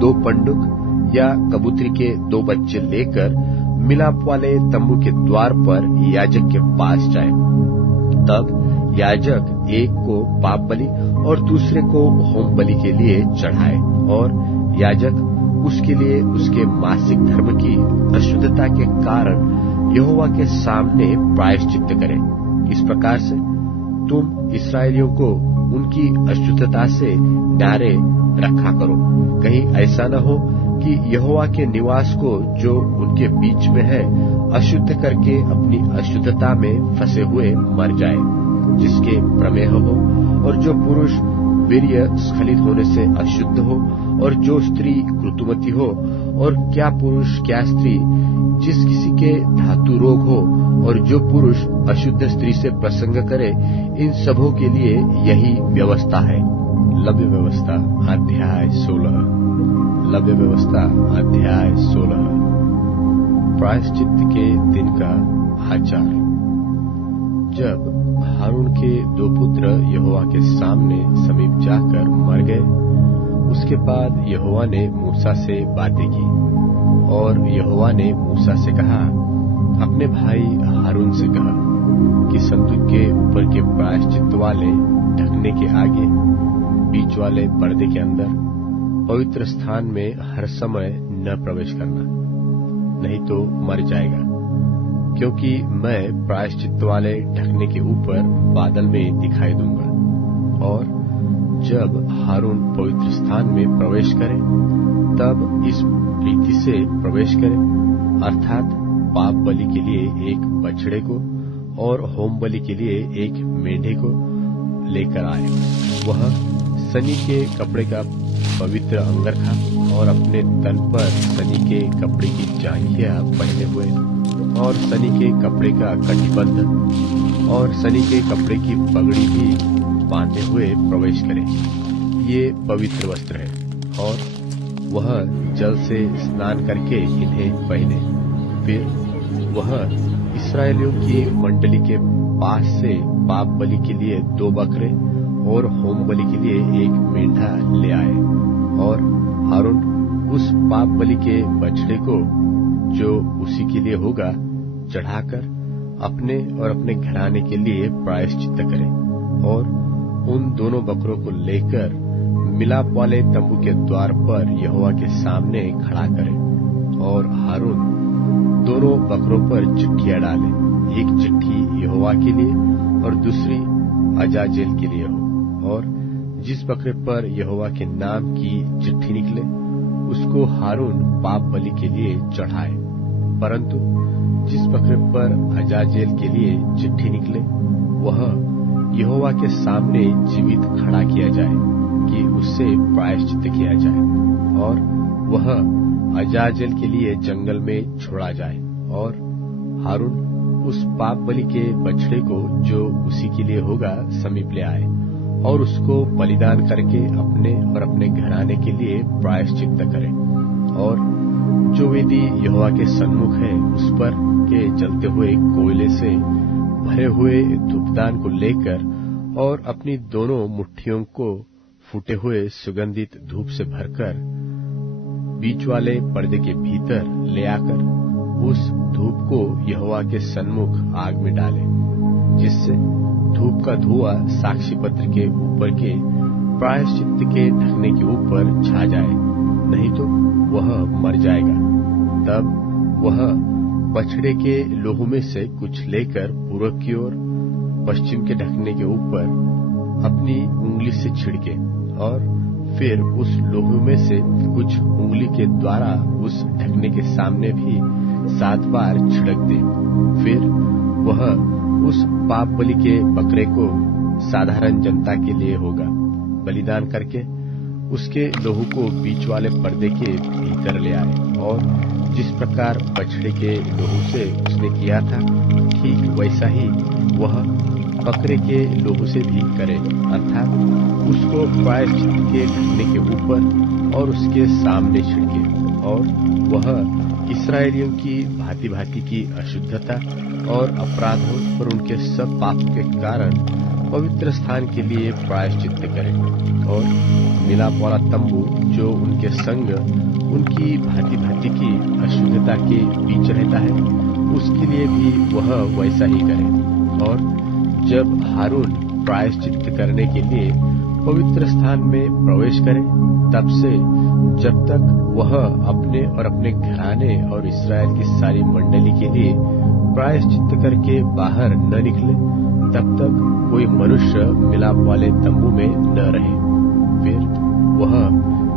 2 पंडुक या कबूतरी के 2 बच्चे लेकर मिलाप वाले तंबू के द्वार पर याजक के पास जाए। तब याजक एक को पाप बलि और दूसरे को होम बलि के लिए चढ़ाए। और याजक उसके लिए उसके मासिक धर्म की अशुद्धता के कारण यहोवा के सामने प्रायश्चित्त करे। इस प्रकार से तुम इस्राएलियों को उनकी अशुद्धता से न्यारे रखा करो। कहीं ऐसा न हो कि यहोवा के निवास को जो उनके बीच में है अशुद्ध करके अपनी अशुद्धता में फंसे हुए मर जाए, जिसके प्रमेह हो। और जो पुरुष वीर्य स्खलित होने से अशुद्ध हो और जो स्त्री ऋतुमती हो और क्या पुरुष क्या स्त्री जिस किसी के धातु रोग हो और जो पुरुष अशुद्ध स्त्री से प्रसंग करे, इन सबों के लिए यही व्यवस्था है। लव्य व्यवस्था अध्याय 16। लव्य व्यवस्था अध्याय 16। प्रायश्चित्त के दिन का आचार। जब हारून के 2 पुत्र यहोवा के सामने समीप जाकर मर गए, उसके बाद यहोवा ने मूसा से बातें की। और यहोवा ने मूसा से कहा, अपने भाई हारून से कहा कि संदूक के ऊपर के प्रायश्चित्त वाले ढकने के आगे बीच वाले पर्दे के अंदर पवित्र स्थान में हर समय न प्रवेश करना, नहीं तो मर जाएगा। क्योंकि मैं प्रायश्चित्त वाले ढकने के ऊपर बादल में दिखाई दूंगा। और जब हारून पवित्र स्थान में प्रवेश करे तब इस रीति से प्रवेश करे, अर्थात पाप बलि के लिए एक बछड़े को और होम बलि के लिए एक मेंढे को लेकर आए। वह सनी के कपड़े का पवित्र अंगरखा और अपने तन पर सनी के कपड़े की जांघिया पहने हुए और सनी के कपड़े का कटिबंध और सनी के कपड़े की पगड़ी भी बांधे हुए प्रवेश करे। ये पवित्र वस्त्र है। और वह जल से स्नान करके इन्हें पहने। फिर वह इस्राएलियों की मंडली के पास से पाप बलि के लिए 2 बकरे और होम बलि के लिए एक मेंढा ले आए। और हारून उस पाप बलि के बछड़े को जो उसी के लिए होगा चढ़ाकर अपने और अपने घराने के लिए प्रायश्चित्त करे। और उन दोनों बकरों को लेकर मिलाप वाले तंबू के द्वार पर यहोवा के सामने खड़ा करे। और हारून दोनों बकरों पर चिट्ठियां डाले, एक चिट्ठी यहोवा के लिए और दूसरी अजाजेल के लिए हो। और जिस बकरे पर यहोवा के नाम की चिट्ठी निकले उसको हारून पाप बलि के लिए चढ़ाए। परंतु जिस बकरे पर अजाजेल के लिए चिट्ठी निकले वह यहोवा के सामने जीवित खड़ा किया जाए कि उससे प्रायश्चित्त किया जाए। और वह अजाजेल के लिए जंगल में छोड़ा जाए। और हारून उस पाप बलि के बछड़े को जो उसी के लिए होगा समीप ले आए और उसको बलिदान करके अपने और अपने घराने के लिए प्रायश्चित करे। और जो वेदी यहोवा के सन्मुख है उस पर के जलते हुए कोयले से भरे हुए धूपदान को लेकर और अपनी दोनों मुट्ठियों को फूटे हुए सुगंधित धूप से भरकर बीच वाले पर्दे के भीतर ले आकर उस धूप को यहोवा के सन्मुख आग में डाले, जिससे धूप का धुआं साक्षी पत्र के ऊपर के प्रायश्चित के ढकने के ऊपर छा जाए, नहीं तो वह मर जाएगा। तब वह बछड़े के लोहू में से कुछ लेकर पूर्व की ओर पश्चिम के ढकने के ऊपर अपनी उंगली से छिड़के और फिर उस लोहू में से कुछ उंगली के द्वारा उस ढकने के सामने भी 7 बार छिड़क दे। फिर वह उस पाप बलि के बकरे को साधारण जनता के लिए होगा बलिदान करके उसके लोहू को बीच वाले पर्दे के भीतर ले आए, और जिस प्रकार बछड़े के लोहू से उसने किया था ठीक वैसा ही वह बकरे के लोहू से भी करे, अर्थात उसको प्रायश्चित के ढकने के ऊपर और उसके सामने छिड़के। और वह इस्राएलियों की भांति भांति की अशुद्धता और अपराधों और उनके सब पापों के कारण पवित्र स्थान के लिए प्रायश्चित करे। और मिलाप वाला तंबू जो उनके संग उनकी भांति भांति की अशुद्धता के बीच रहता है उसके लिए भी वह वैसा ही करे। और जब हारून प्रायश्चित करने के लिए पवित्र स्थान में प्रवेश करे तब से जब तक वह अपने और अपने घराने और इस्राएल की सारी मंडली के लिए प्रायश्चित करके बाहर न निकले तब तक कोई मनुष्य मिलाप वाले तंबू में न रहे। फिर वह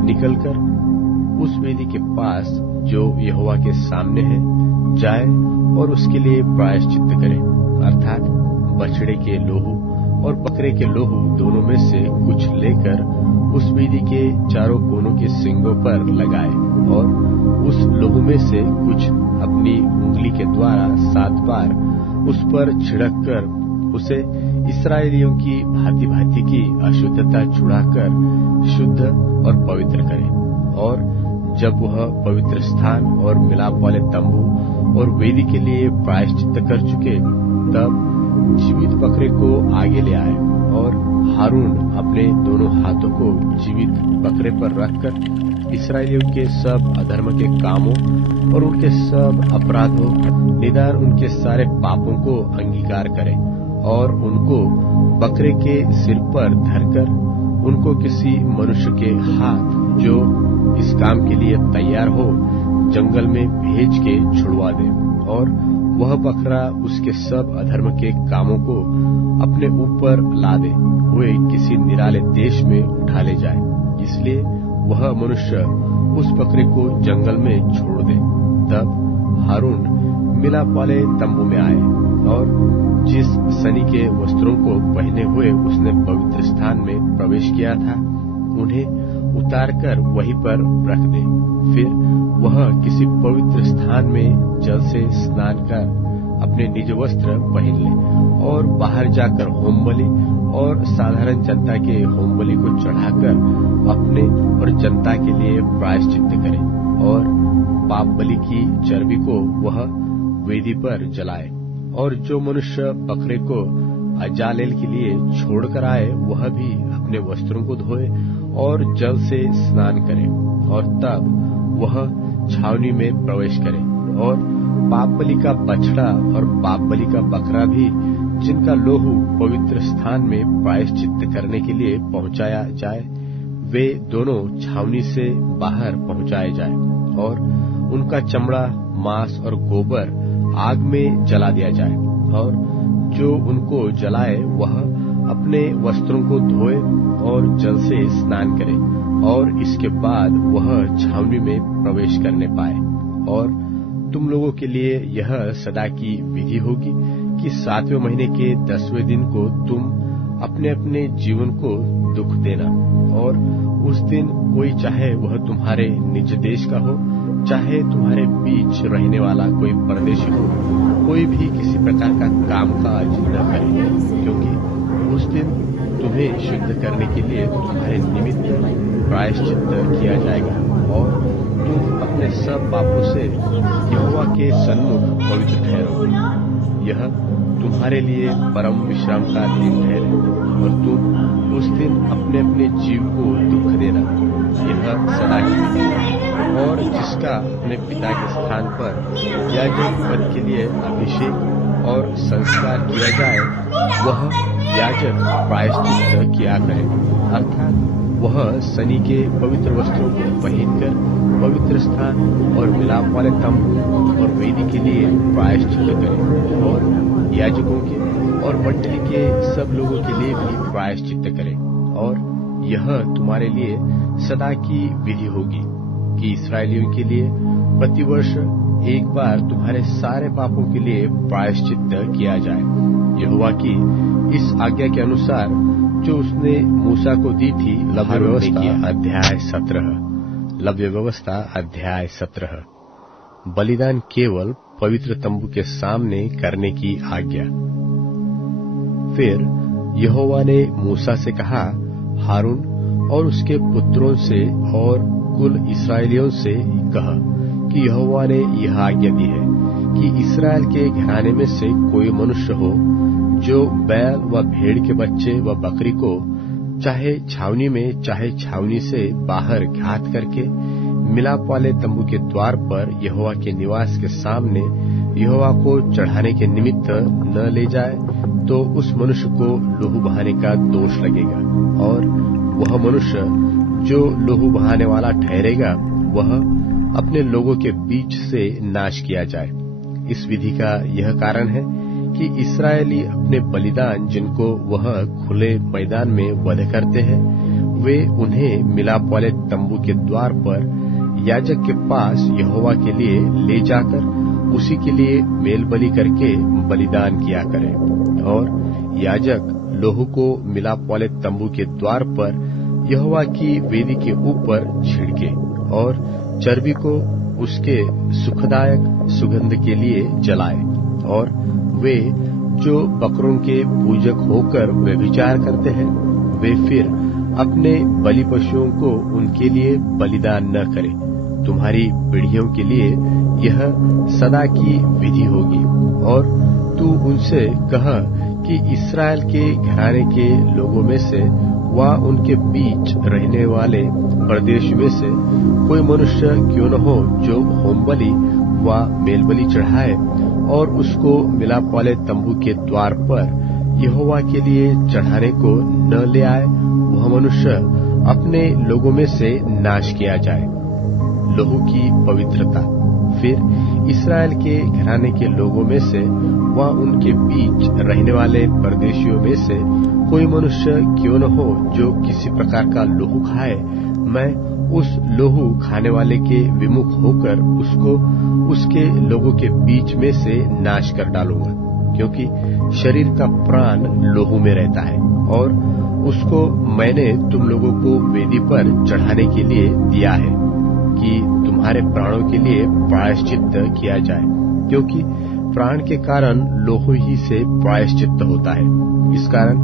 निकलकर उस वेदी के पास जो यहोवा के सामने है जाए और उसके लिए प्रायश्चित करे, अर्थात बछड़े के लोहू और बकरे के लोहू दोनों में से कुछ लेकर उस वेदी के चारों कोनों के सींगों पर लगाए, और उस लोहू में से कुछ अपनी उंगली के द्वारा 7 बार उस पर छिड़क कर उसे इस्राएलियों की भांति भांति की अशुद्धता छुड़ाकर शुद्ध और पवित्र करे। और जब वह पवित्र स्थान और मिलाप वाले तंबू और वेदी के लिए प्रायश्चित कर चुके तब जीवित बकरे को आगे ले आए, और हारून अपने दोनों हाथों को जीवित बकरे पर रखकर इस्राएलियों के सब अधर्म के कामों और उनके सब अपराधों निदान उनके सारे पापों को अंगीकार करे, और उनको बकरे के सिर पर धरकर उनको किसी मनुष्य के हाथ जो इस काम के लिए तैयार हो जंगल में भेज के छुड़वा दे, और वह बकरा उसके सब अधर्म के कामों को अपने ऊपर लादे हुए किसी निराले देश में उठा ले जाए। इसलिए वह मनुष्य उस बकरे को जंगल में छोड़ दे। तब हारून मिलाप वाले तंबू में आए, और जिस सनी के वस्त्रों को पहने हुए उसने पवित्र स्थान में प्रवेश किया था उन्हें उतारकर वहीं पर रख दे। फिर वह किसी पवित्र स्थान में जल से स्नान कर अपने निज वस्त्र पहन ले, और बाहर जाकर होम बलि और साधारण जनता के होम बलि को चढ़ाकर अपने और जनता के लिए प्रायश्चित करे, और पाप बलि की चर्बी को वह वेदी पर जलाए। और जो मनुष्य बकरे को अजालेल के लिए छोड़कर आए वह भी अपने वस्त्रों को धोए और जल से स्नान करे, और तब वह छावनी में प्रवेश करे। और पाप बलि का बछड़ा और पाप बलि का बकरा भी जिनका लोहू पवित्र स्थान में प्रायश्चित करने के लिए पहुंचाया जाए वे दोनों छावनी से बाहर पहुंचाए जाए, और उनका चमड़ा मांस और गोबर आग में जला दिया जाए। और जो उनको जलाए वह अपने वस्त्रों को धोए और जल से स्नान करे, और इसके बाद वह छावनी में प्रवेश करने पाए। और तुम लोगों के लिए यह सदा की विधि होगी कि 7वें महीने के 10वें दिन को तुम अपने अपने जीवन को दुख देना, और उस दिन कोई चाहे वह तुम्हारे निज देश का हो चाहे तुम्हारे बीच रहने वाला कोई परदेशी हो, कोई भी किसी प्रकार का कामकाज न करे, क्योंकि उस दिन तुम्हें शुद्ध करने के लिए तुम्हारे निमित्त प्रायश्चित किया जाएगा और तुम अपने सब पापों से यहोवा के सन्मुख पवित्र ठहरोगे। यह तुम्हारे लिए परम विश्राम का दिन ठहरे और तुम उस दिन अपने अपने जीव को दुख देना। यह सदा की विधि है। और जिसका अपने पिता के स्थान पर याजक पद के लिए अभिषेक और संस्कार किया जाए, वह याजक प्रायश्चित किया करे, अर्थात वह सनी के पवित्र वस्त्रों को पहनकर पवित्र स्थान और मिलाप वाले तंबू और वेदी के लिए प्रायश्चित करे और याजकों के और मंडली के सब लोगों के लिए भी प्रायश्चित करे। और यह तुम्हारे लिए सदा की विधि होगी कि इस्राएलियों के लिए प्रतिवर्ष एक बार तुम्हारे सारे पापों के लिए प्रायश्चित किया जाए, यहोवा की इस आज्ञा के अनुसार जो उसने मूसा को दी थी। लव्य व्यवस्था अध्याय 17। लव्य व्यवस्था अध्याय 17। बलिदान केवल पवित्र तंबू के सामने करने की आज्ञा। फिर यहोवा ने मूसा से कहा, हारून और उसके पुत्रों से और कुल इस्राएलियों से कह कि यहोवा ने यह आज्ञा दी है कि इस्राएल के घराने में से कोई मनुष्य हो जो बैल व भेड़ के बच्चे व बकरी को चाहे छावनी में चाहे छावनी से बाहर घात करके मिलाप वाले तंबू के द्वार पर यहोवा के निवास के सामने यहोवा को चढ़ाने के निमित्त न ले जाए, तो उस मनुष्य को लहू बहाने का दोष लगेगा और वह मनुष्य जो लहू बहाने वाला ठहरेगा वह अपने लोगों के बीच से नाश किया जाए। इस विधि का यह कारण है कि इस्राएली अपने बलिदान जिनको वह खुले मैदान में वध करते हैं, वे उन्हें मिलाप वाले तंबू के द्वार पर याजक के पास यहोवा के लिए ले जाकर उसी के लिए मेल बलि करके बलिदान किया करें। और याजक लोहू को मिलाप वाले तंबू के द्वार पर यहोवा की वेदी के ऊपर छिड़के और चर्बी को उसके सुखदायक सुगंध के लिए जलाए। और वे जो बकरों के पूजक होकर व्यभिचार करते हैं, वे फिर अपने बलि पशुओं को उनके लिए बलिदान न करें। तुम्हारी पीढ़ियों के लिए यह सदा की विधि होगी। और तू उनसे कह कि इस्राएल के घराने के लोगों में से व उनके बीच रहने वाले प्रदेश में से कोई मनुष्य क्यों न हो जो होम बलि व मेल बलि चढ़ाए और उसको मिलाप वाले तंबू के द्वार पर यहोवा के लिए चढ़ाने को न ले आए, वह मनुष्य अपने लोगों में से नाश किया जाए। लहू की पवित्रता। फिर इस्राएल के घराने के लोगों में से व उनके बीच रहने वाले परदेशियों में से कोई मनुष्य क्यों न हो जो किसी प्रकार का लहू खाए, मैं उस लहू खाने वाले के विमुख होकर उसको उसके लोगों के बीच में से नाश कर डालूंगा, क्योंकि शरीर का प्राण लहू में रहता है और उसको मैंने तुम लोगों को वेदी पर चढ़ाने के लिए दिया है कि तुम्हारे प्राणों के लिए प्रायश्चित किया जाए, क्योंकि प्राण के कारण लोहू ही से प्रायश्चित होता है। इस कारण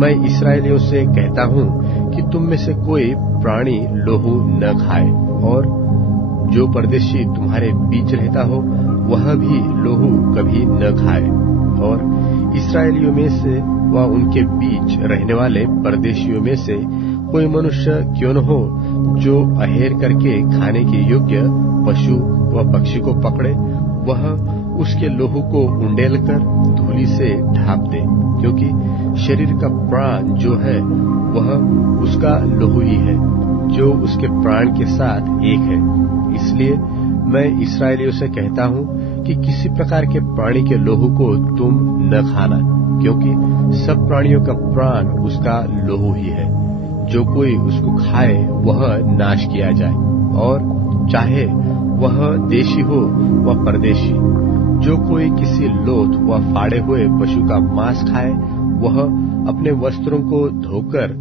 मैं इस्राएलियों से कहता हूँ कि तुम में से कोई प्राणी लोहू न खाए, और जो परदेशी तुम्हारे बीच रहता हो वह भी लोहू कभी न खाए। और इस्राएलियों में से व उनके बीच रहने वाले परदेशियों में से कोई मनुष्य क्यों न हो जो अहेर करके खाने के योग्य पशु व पक्षी को पकड़े, वह उसके लोहू को उंडेल कर धूलि से ढाप दे, क्योंकि शरीर का प्राण जो है वह उसका लोहू ही है, जो उसके प्राण के साथ एक है। इसलिए मैं इस्राएलियों से कहता हूँ कि किसी प्रकार के प्राणी के लोहू को तुम न खाना, क्योंकि सब प्राणियों का प्राण उसका लोहू ही है। जो कोई उसको खाए वह नाश किया जाए, और चाहे वह देशी हो व परदेशी। जो कोई किसी लोथ व फाड़े हुए पशु का मांस खाए, वह अपने वस्त्रों को धोकर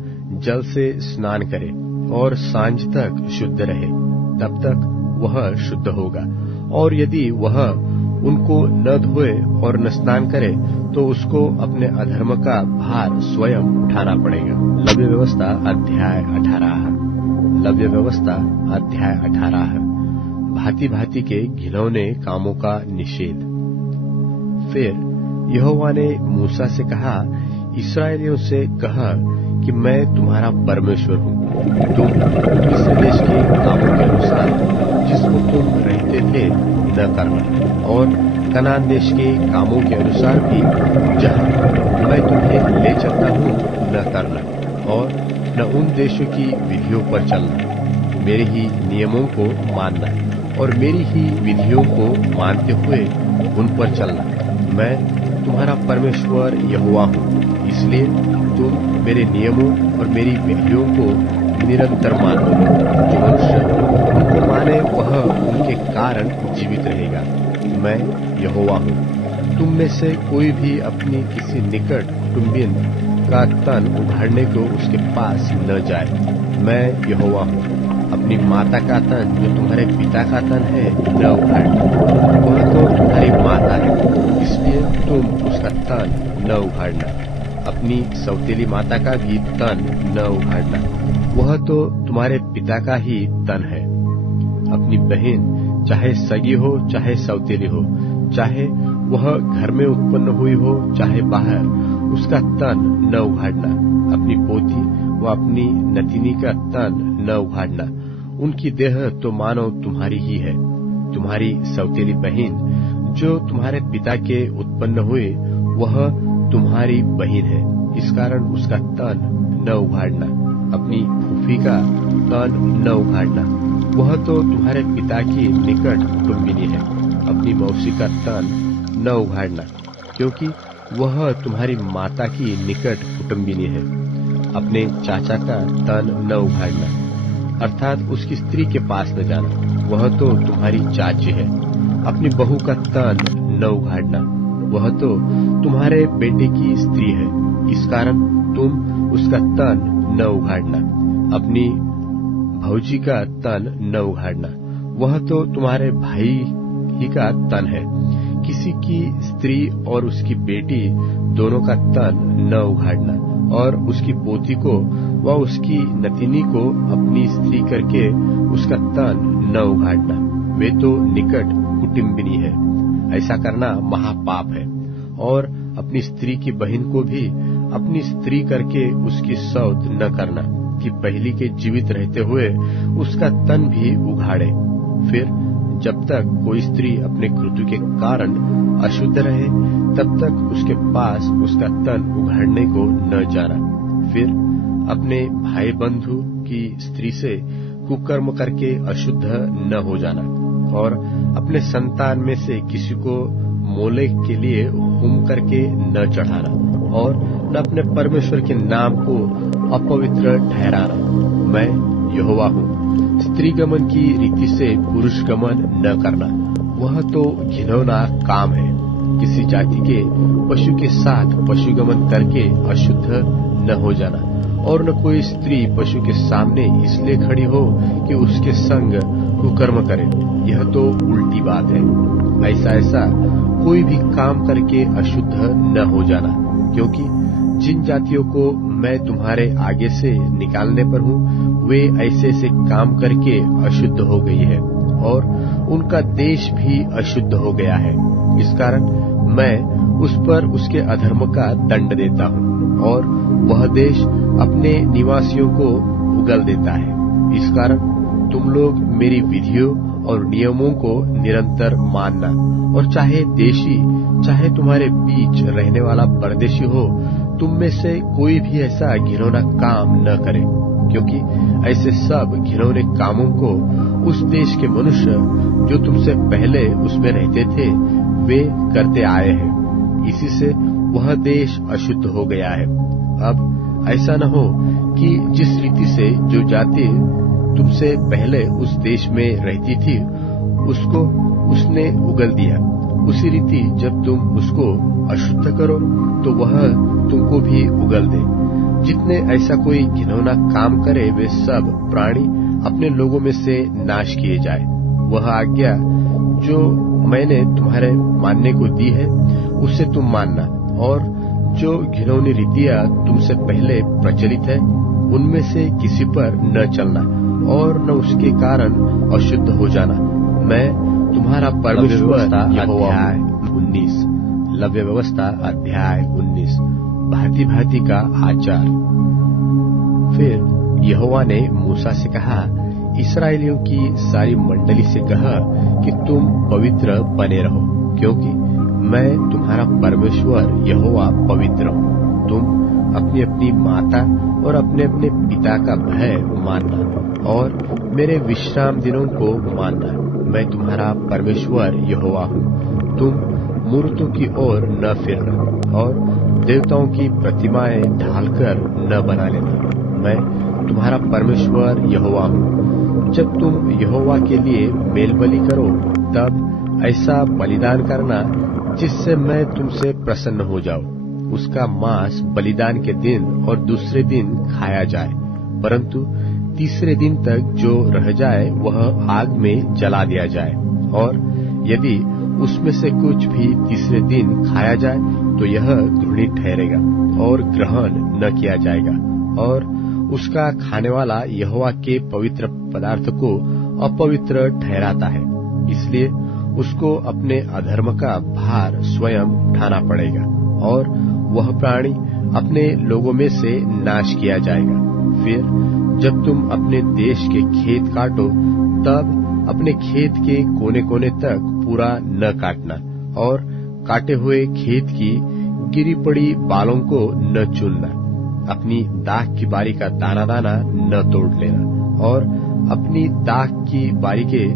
जल से स्नान करे और सांझ तक शुद्ध रहे, तब तक वह शुद्ध होगा। और यदि वह उनको न धोए और न स्नान करे तो उसको अपने अधर्म का भार स्वयं उठाना पड़ेगा। लव्य व्यवस्था अध्याय 18। लव्य व्यवस्था अध्याय 18। भांति भांति के घिनौने कामों का निषेध। फिर यहोवा ने मूसा से कहा, इस्राएलियों से कह कि मैं तुम्हारा परमेश्वर हूँ। तुम मिस्र देश के कामों के अनुसार जिसको तुम रहते थे न करना, और कनान देश के कामों के अनुसार भी जहाँ मैं तुम्हें ले चलता हूँ न करना, और न उन देशों की विधियों पर चलना। मेरे ही नियमों को मानना और मेरी ही विधियों को मानते हुए उन पर चलना। मैं तुम्हारा परमेश्वर यहोवा हूँ, इसलिए तुम मेरे नियमों और मेरी विधियों को निरंतर मानो। जो मनुष्य उनको माने वह उनके कारण जीवित रहेगा। मैं यहोवा हूँ। तुम में से कोई भी अपनी किसी निकट कुटुंबिन का तन उघाड़ने को उसके पास न जाए। मैं यहोवा हूँ। अपनी माता का तन जो तुम्हारे पिता का तन है न उघाड़ना, वह तो तुम्हारी माता है, इसलिए तुम उसका तन न उघाड़ना। अपनी सौतेली माता का भी तन न उघाड़ना, वह तो तुम्हारे पिता का ही तन है। अपनी बहन चाहे सगी हो चाहे सौतेली हो, चाहे वह घर में उत्पन्न हुई हो चाहे बाहर, उसका तन न उघाड़ना। अपनी पोती व अपनी नतिनी का तन न उघाड़ना, उनकी देह तो मानो तुम्हारी ही है। तुम्हारी सौतेली बहन जो तुम्हारे पिता के उत्पन्न हुई, वह तुम्हारी बहन है, इस कारण उसका तन न उघाड़ना। अपनी फूफी का तन न उघाड़ना, वह तो तुम्हारे पिता की निकट कुटुंबिनी है। अपनी मौसी का तन न उघाड़ना, क्योंकि वह तुम्हारी माता की निकट कुटुंबिनी है। अपने चाचा का तन न उघाड़ना, अर्थात उसकी स्त्री के पास न जाना, वह तो तुम्हारी चाची है। अपनी बहू का तन न उघाड़ना, वह तो तुम्हारे बेटे की स्त्री है, इस कारण तुम उसका तन न उघाड़ना। अपनी भौजी का तन न उघाड़ना, वह तो तुम्हारे भाई ही का तन है। किसी की स्त्री और उसकी बेटी दोनों का तन न उघाड़ना, और उसकी पोती को व उसकी नतिनी को अपनी स्त्री करके उसका तन न उघाड़ना, वे तो निकट कुटुंबिनी है। ऐसा करना महापाप है। और अपनी स्त्री की बहन को भी अपनी स्त्री करके उसकी सौत न करना, कि पहली के जीवित रहते हुए उसका तन भी उघाड़े। फिर जब तक कोई स्त्री अपने कृत्य के कारण अशुद्ध रहे, तब तक उसके पास उसका तन उघाड़ने को न जाना। फिर अपने भाई बंधु की स्त्री से कुकर्म करके अशुद्ध न हो जाना, और अपने संतान में से किसी को मोलेक के लिए होम करके न चढ़ाना, और न अपने परमेश्वर के नाम को अपवित्र ठहराना। मैं यहोवा हूँ। स्त्री गमन की रीति से पुरुष गमन न करना, वह तो घिनौना काम है। किसी जाति के पशु के साथ पशुगमन करके अशुद्ध न हो जाना, और न कोई स्त्री पशु के सामने इसलिए खड़ी हो कि उसके संग कुकर्म करे, यह तो उल्टी बात है। ऐसा कोई भी काम करके अशुद्ध न हो जाना, क्योंकि जिन जातियों को मैं तुम्हारे आगे से निकालने पर हूँ, वे ऐसे ऐसे काम करके अशुद्ध हो गई है, और उनका देश भी अशुद्ध हो गया है। इस कारण मैं उस पर उसके अधर्म का दंड देता हूँ, और वह देश अपने निवासियों को उगल देता है। इस कारण तुम लोग मेरी विधियों और नियमों को निरंतर मानना, और चाहे देशी चाहे तुम्हारे बीच रहने वाला परदेशी हो, तुम में से कोई भी ऐसा घिनौना काम न करे, क्योंकि ऐसे सब घिनौने कामों को उस देश के मनुष्य जो तुमसे पहले उसमें रहते थे, वे करते आए हैं। इसी से वह देश अशुद्ध हो गया है। अब ऐसा न हो कि जिस रीति से जो जाति तुमसे पहले उस देश में रहती थी, उसको उसने उगल दिया, उसी रीति जब तुम उसको अशुद्ध करो तो वह तुमको भी उगल दे। जितने ऐसा कोई घिनौना काम करे, वे सब प्राणी अपने लोगों में से नाश किए जाए। वह आज्ञा जो मैंने तुम्हारे मानने को दी है उससे तुम मानना, और जो घिनौनी रीतियां तुमसे पहले प्रचलित है उनमें से किसी पर न चलना और न उसके कारण अशुद्ध हो जाना। मैं तुम्हारा परमेश्वर यहोवा हूं। 19 लव्य व्यवस्था अध्याय 19 भांति भांति का आचार। फिर यहोवा ने मूसा से कहा, इस्राएलियों की सारी मंडली से कहा कि तुम पवित्र बने रहो, क्योंकि मैं तुम्हारा परमेश्वर यहोवा पवित्र हूँ। तुम अपनी अपनी माता और अपने अपने पिता का भय मानना और मेरे विश्राम दिनों को मानना। मैं तुम्हारा परमेश्वर यहोवा हूँ। तुम मूर्तों की ओर न फिरना और देवताओं की प्रतिमाएं ढालकर न बना लेना। मैं तुम्हारा परमेश्वर यहोवा हूँ। जब तुम यहोवा के लिए मेलबलि करो तब ऐसा बलिदान करना जिससे मैं तुमसे प्रसन्न हो जाऊं। उसका मांस बलिदान के दिन और दूसरे दिन खाया जाए, परंतु तीसरे दिन तक जो रह जाए वह आग में जला दिया जाए। और यदि उसमें से कुछ भी तीसरे दिन खाया जाए तो यह घृणित ठहरेगा और ग्रहण न किया जाएगा। और उसका खाने वाला यहोवा के पवित्र पदार्थ को अपवित्र ठहराता है, इसलिए उसको अपने अधर्म का भार स्वयं उठाना पड़ेगा और वह प्राणी अपने लोगों में से नाश किया जाएगा। फिर जब तुम अपने देश के खेत काटो तब अपने खेत के कोने कोने तक पूरा न काटना और काटे हुए खेत की गिरी पड़ी बालों को न चुनना। अपनी दाख की बारी का दाना दाना न तोड़ लेना और अपनी दाख की बारी के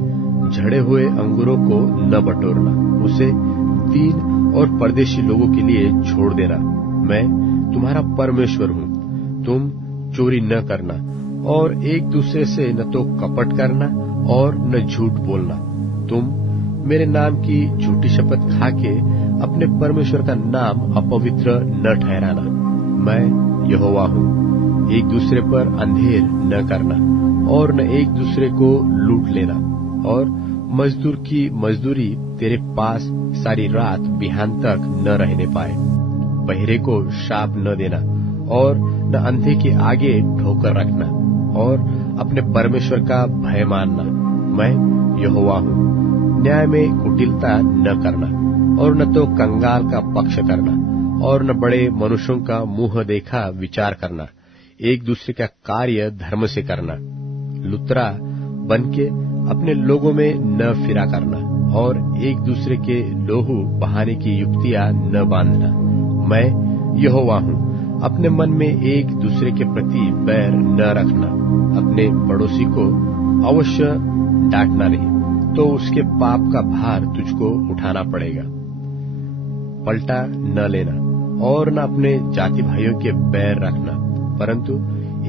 झड़े हुए अंगूरों को न बटोरना। उसे दीन और परदेशी लोगों के लिए छोड़ देना। मैं तुम्हारा परमेश्वर हूँ। तुम चोरी न करना और एक दूसरे से न तो कपट करना और न झूठ बोलना। तुम मेरे नाम की झूठी शपथ खाके अपने परमेश्वर का नाम अपवित्र न ठहराना। मैं यहोवा हूँ। एक दूसरे पर अंधेर न करना और न एक दूसरे को लूट लेना। और मजदूर की मजदूरी तेरे पास सारी रात बिहान तक न रहने पाए। बहरे को शाप न देना और न अंधे के आगे ठोकर रखना और अपने परमेश्वर का भय मानना। मैं यहोवा हूँ। न्याय में कुटिलता न करना और न तो कंगाल का पक्ष करना और न बड़े मनुष्यों का मुंह देखा विचार करना। एक दूसरे का कार्य धर्म से करना। लुतरा बनके अपने लोगों में न फिरा करना और एक दूसरे के लोहू बहाने की युक्तियां न बांधना। मैं यहोवा हूँ। अपने मन में एक दूसरे के प्रति बैर न रखना। अपने पड़ोसी को अवश्य डांटना नहीं, तो उसके पाप का भार तुझको उठाना पड़ेगा। पलटा न लेना और न अपने जाति भाइयों के बैर रखना, परंतु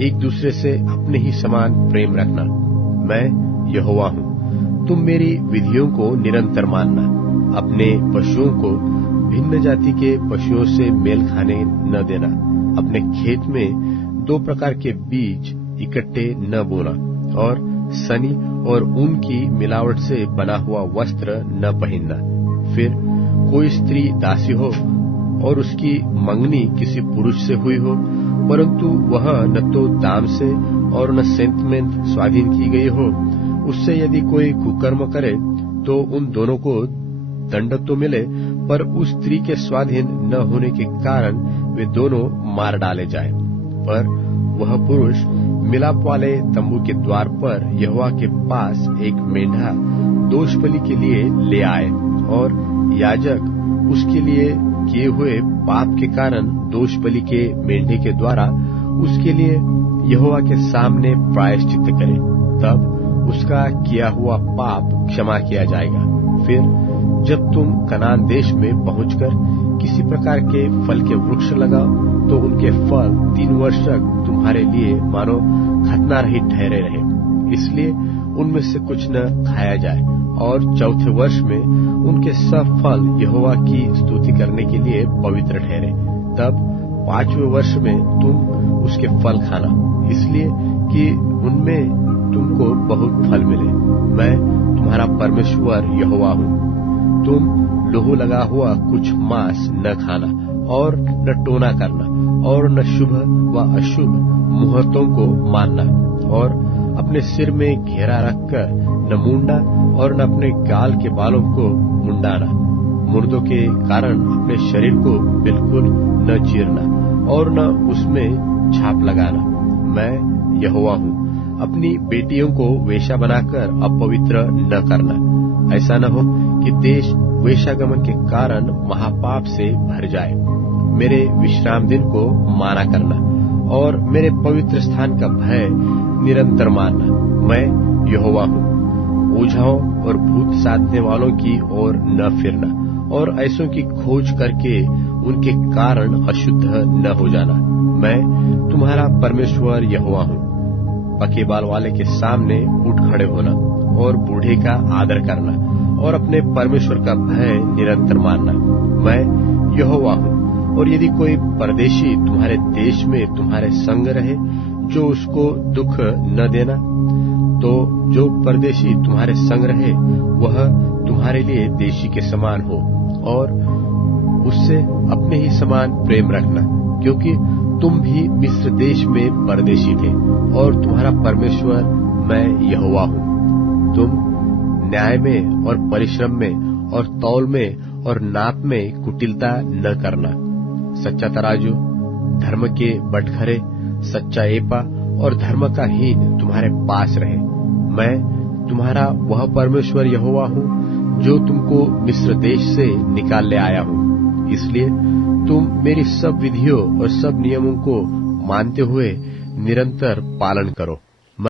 एक दूसरे से अपने ही समान प्रेम रखना। मैं यहोवा हूँ। तुम मेरी विधियों को निरंतर मानना। अपने पशुओं को भिन्न जाति के पशुओं से मेल खाने न देना। अपने खेत में दो प्रकार के बीज इकट्ठे न बोना और सनी और ऊन की मिलावट से बना हुआ वस्त्र न पहनना। फिर कोई स्त्री दासी हो और उसकी मंगनी किसी पुरुष से हुई हो, परंतु वह न तो दाम से और न सेंतमेंत स्वाधीन की गई हो, उससे यदि कोई कुकर्म करे तो उन दोनों को दंड तो मिले, पर उस स्त्री के स्वाधीन न होने के कारण वे दोनों मार डाले जाए। पर वह पुरुष मिलाप वाले तंबू के द्वार पर यहोवा के पास एक मेंढा दोष बलि के लिए ले आए और याजक उसके लिए किए हुए पाप के कारण दोष बलि के मेंढे के द्वारा उसके लिए यहोवा के सामने प्रायश्चित करे, तब उसका किया हुआ पाप क्षमा किया जाएगा। फिर जब तुम कनान देश में पहुंचकर किसी प्रकार के फल के वृक्ष लगाओ तो उनके फल 3 वर्ष तक तुम्हारे लिए मानो खतना रहित ठहरे रहे। इसलिए उनमें से कुछ न खाया जाए और चौथे वर्ष में उनके सब फल यहोवा की स्तुति करने के लिए पवित्र ठहरे। तब 5वें वर्ष में तुम उसके फल खाना, इसलिए कि उनमें तुमको बहुत फल मिले। मैं तुम्हारा परमेश्वर यहोवा हूँ। तुम लहू लगा हुआ कुछ मांस न खाना और न टोना करना और न शुभ व अशुभ मुहूर्तों को मानना और अपने सिर में घेरा रखकर न मुंडा और न अपने गाल के बालों को मुंडाना, मुर्दों के कारण अपने शरीर को बिल्कुल न चीरना और न उसमें छाप लगाना। मैं यहोवा हूँ। अपनी बेटियों को वेश्या बनाकर अपवित्र न करना, ऐसा न हो कि देश वेश्यागमन के कारण महापाप से भर जाए। मेरे विश्राम दिन को माना करना और मेरे पवित्र स्थान का भय निरंतर मानना। मैं यहोवा हूँ। ओझाओं और भूत साधने वालों की ओर न फिरना और ऐसों की खोज करके उनके कारण अशुद्ध न हो जाना। मैं तुम्हारा परमेश्वर यहोवा हूँ। पके बाल वाले के सामने उठ खड़े होना और बूढ़े का आदर करना और अपने परमेश्वर का भय निरंतर मानना। मैं यहोवा हूँ। और यदि कोई परदेशी तुम्हारे देश में तुम्हारे संग रहे, जो उसको दुख न देना, तो जो परदेशी तुम्हारे संग रहे वह तुम्हारे लिए देशी के समान हो और उससे अपने ही समान प्रेम रखना, क्योंकि तुम भी मिस्र देश में परदेशी थे और तुम्हारा परमेश्वर मैं यहोवा हूँ। तुम न्याय में और परिश्रम में और तौल में और नाप में कुटिलता न करना। सच्चा तराजू, धर्म के बटखरे, सच्चा एपा और धर्म का हीन तुम्हारे पास रहे। मैं तुम्हारा वह परमेश्वर यहोवा हूँ जो तुमको मिस्र देश से निकाल ले आया हूँ। इसलिए तुम मेरी सब विधियों और सब नियमों को मानते हुए निरंतर पालन करो।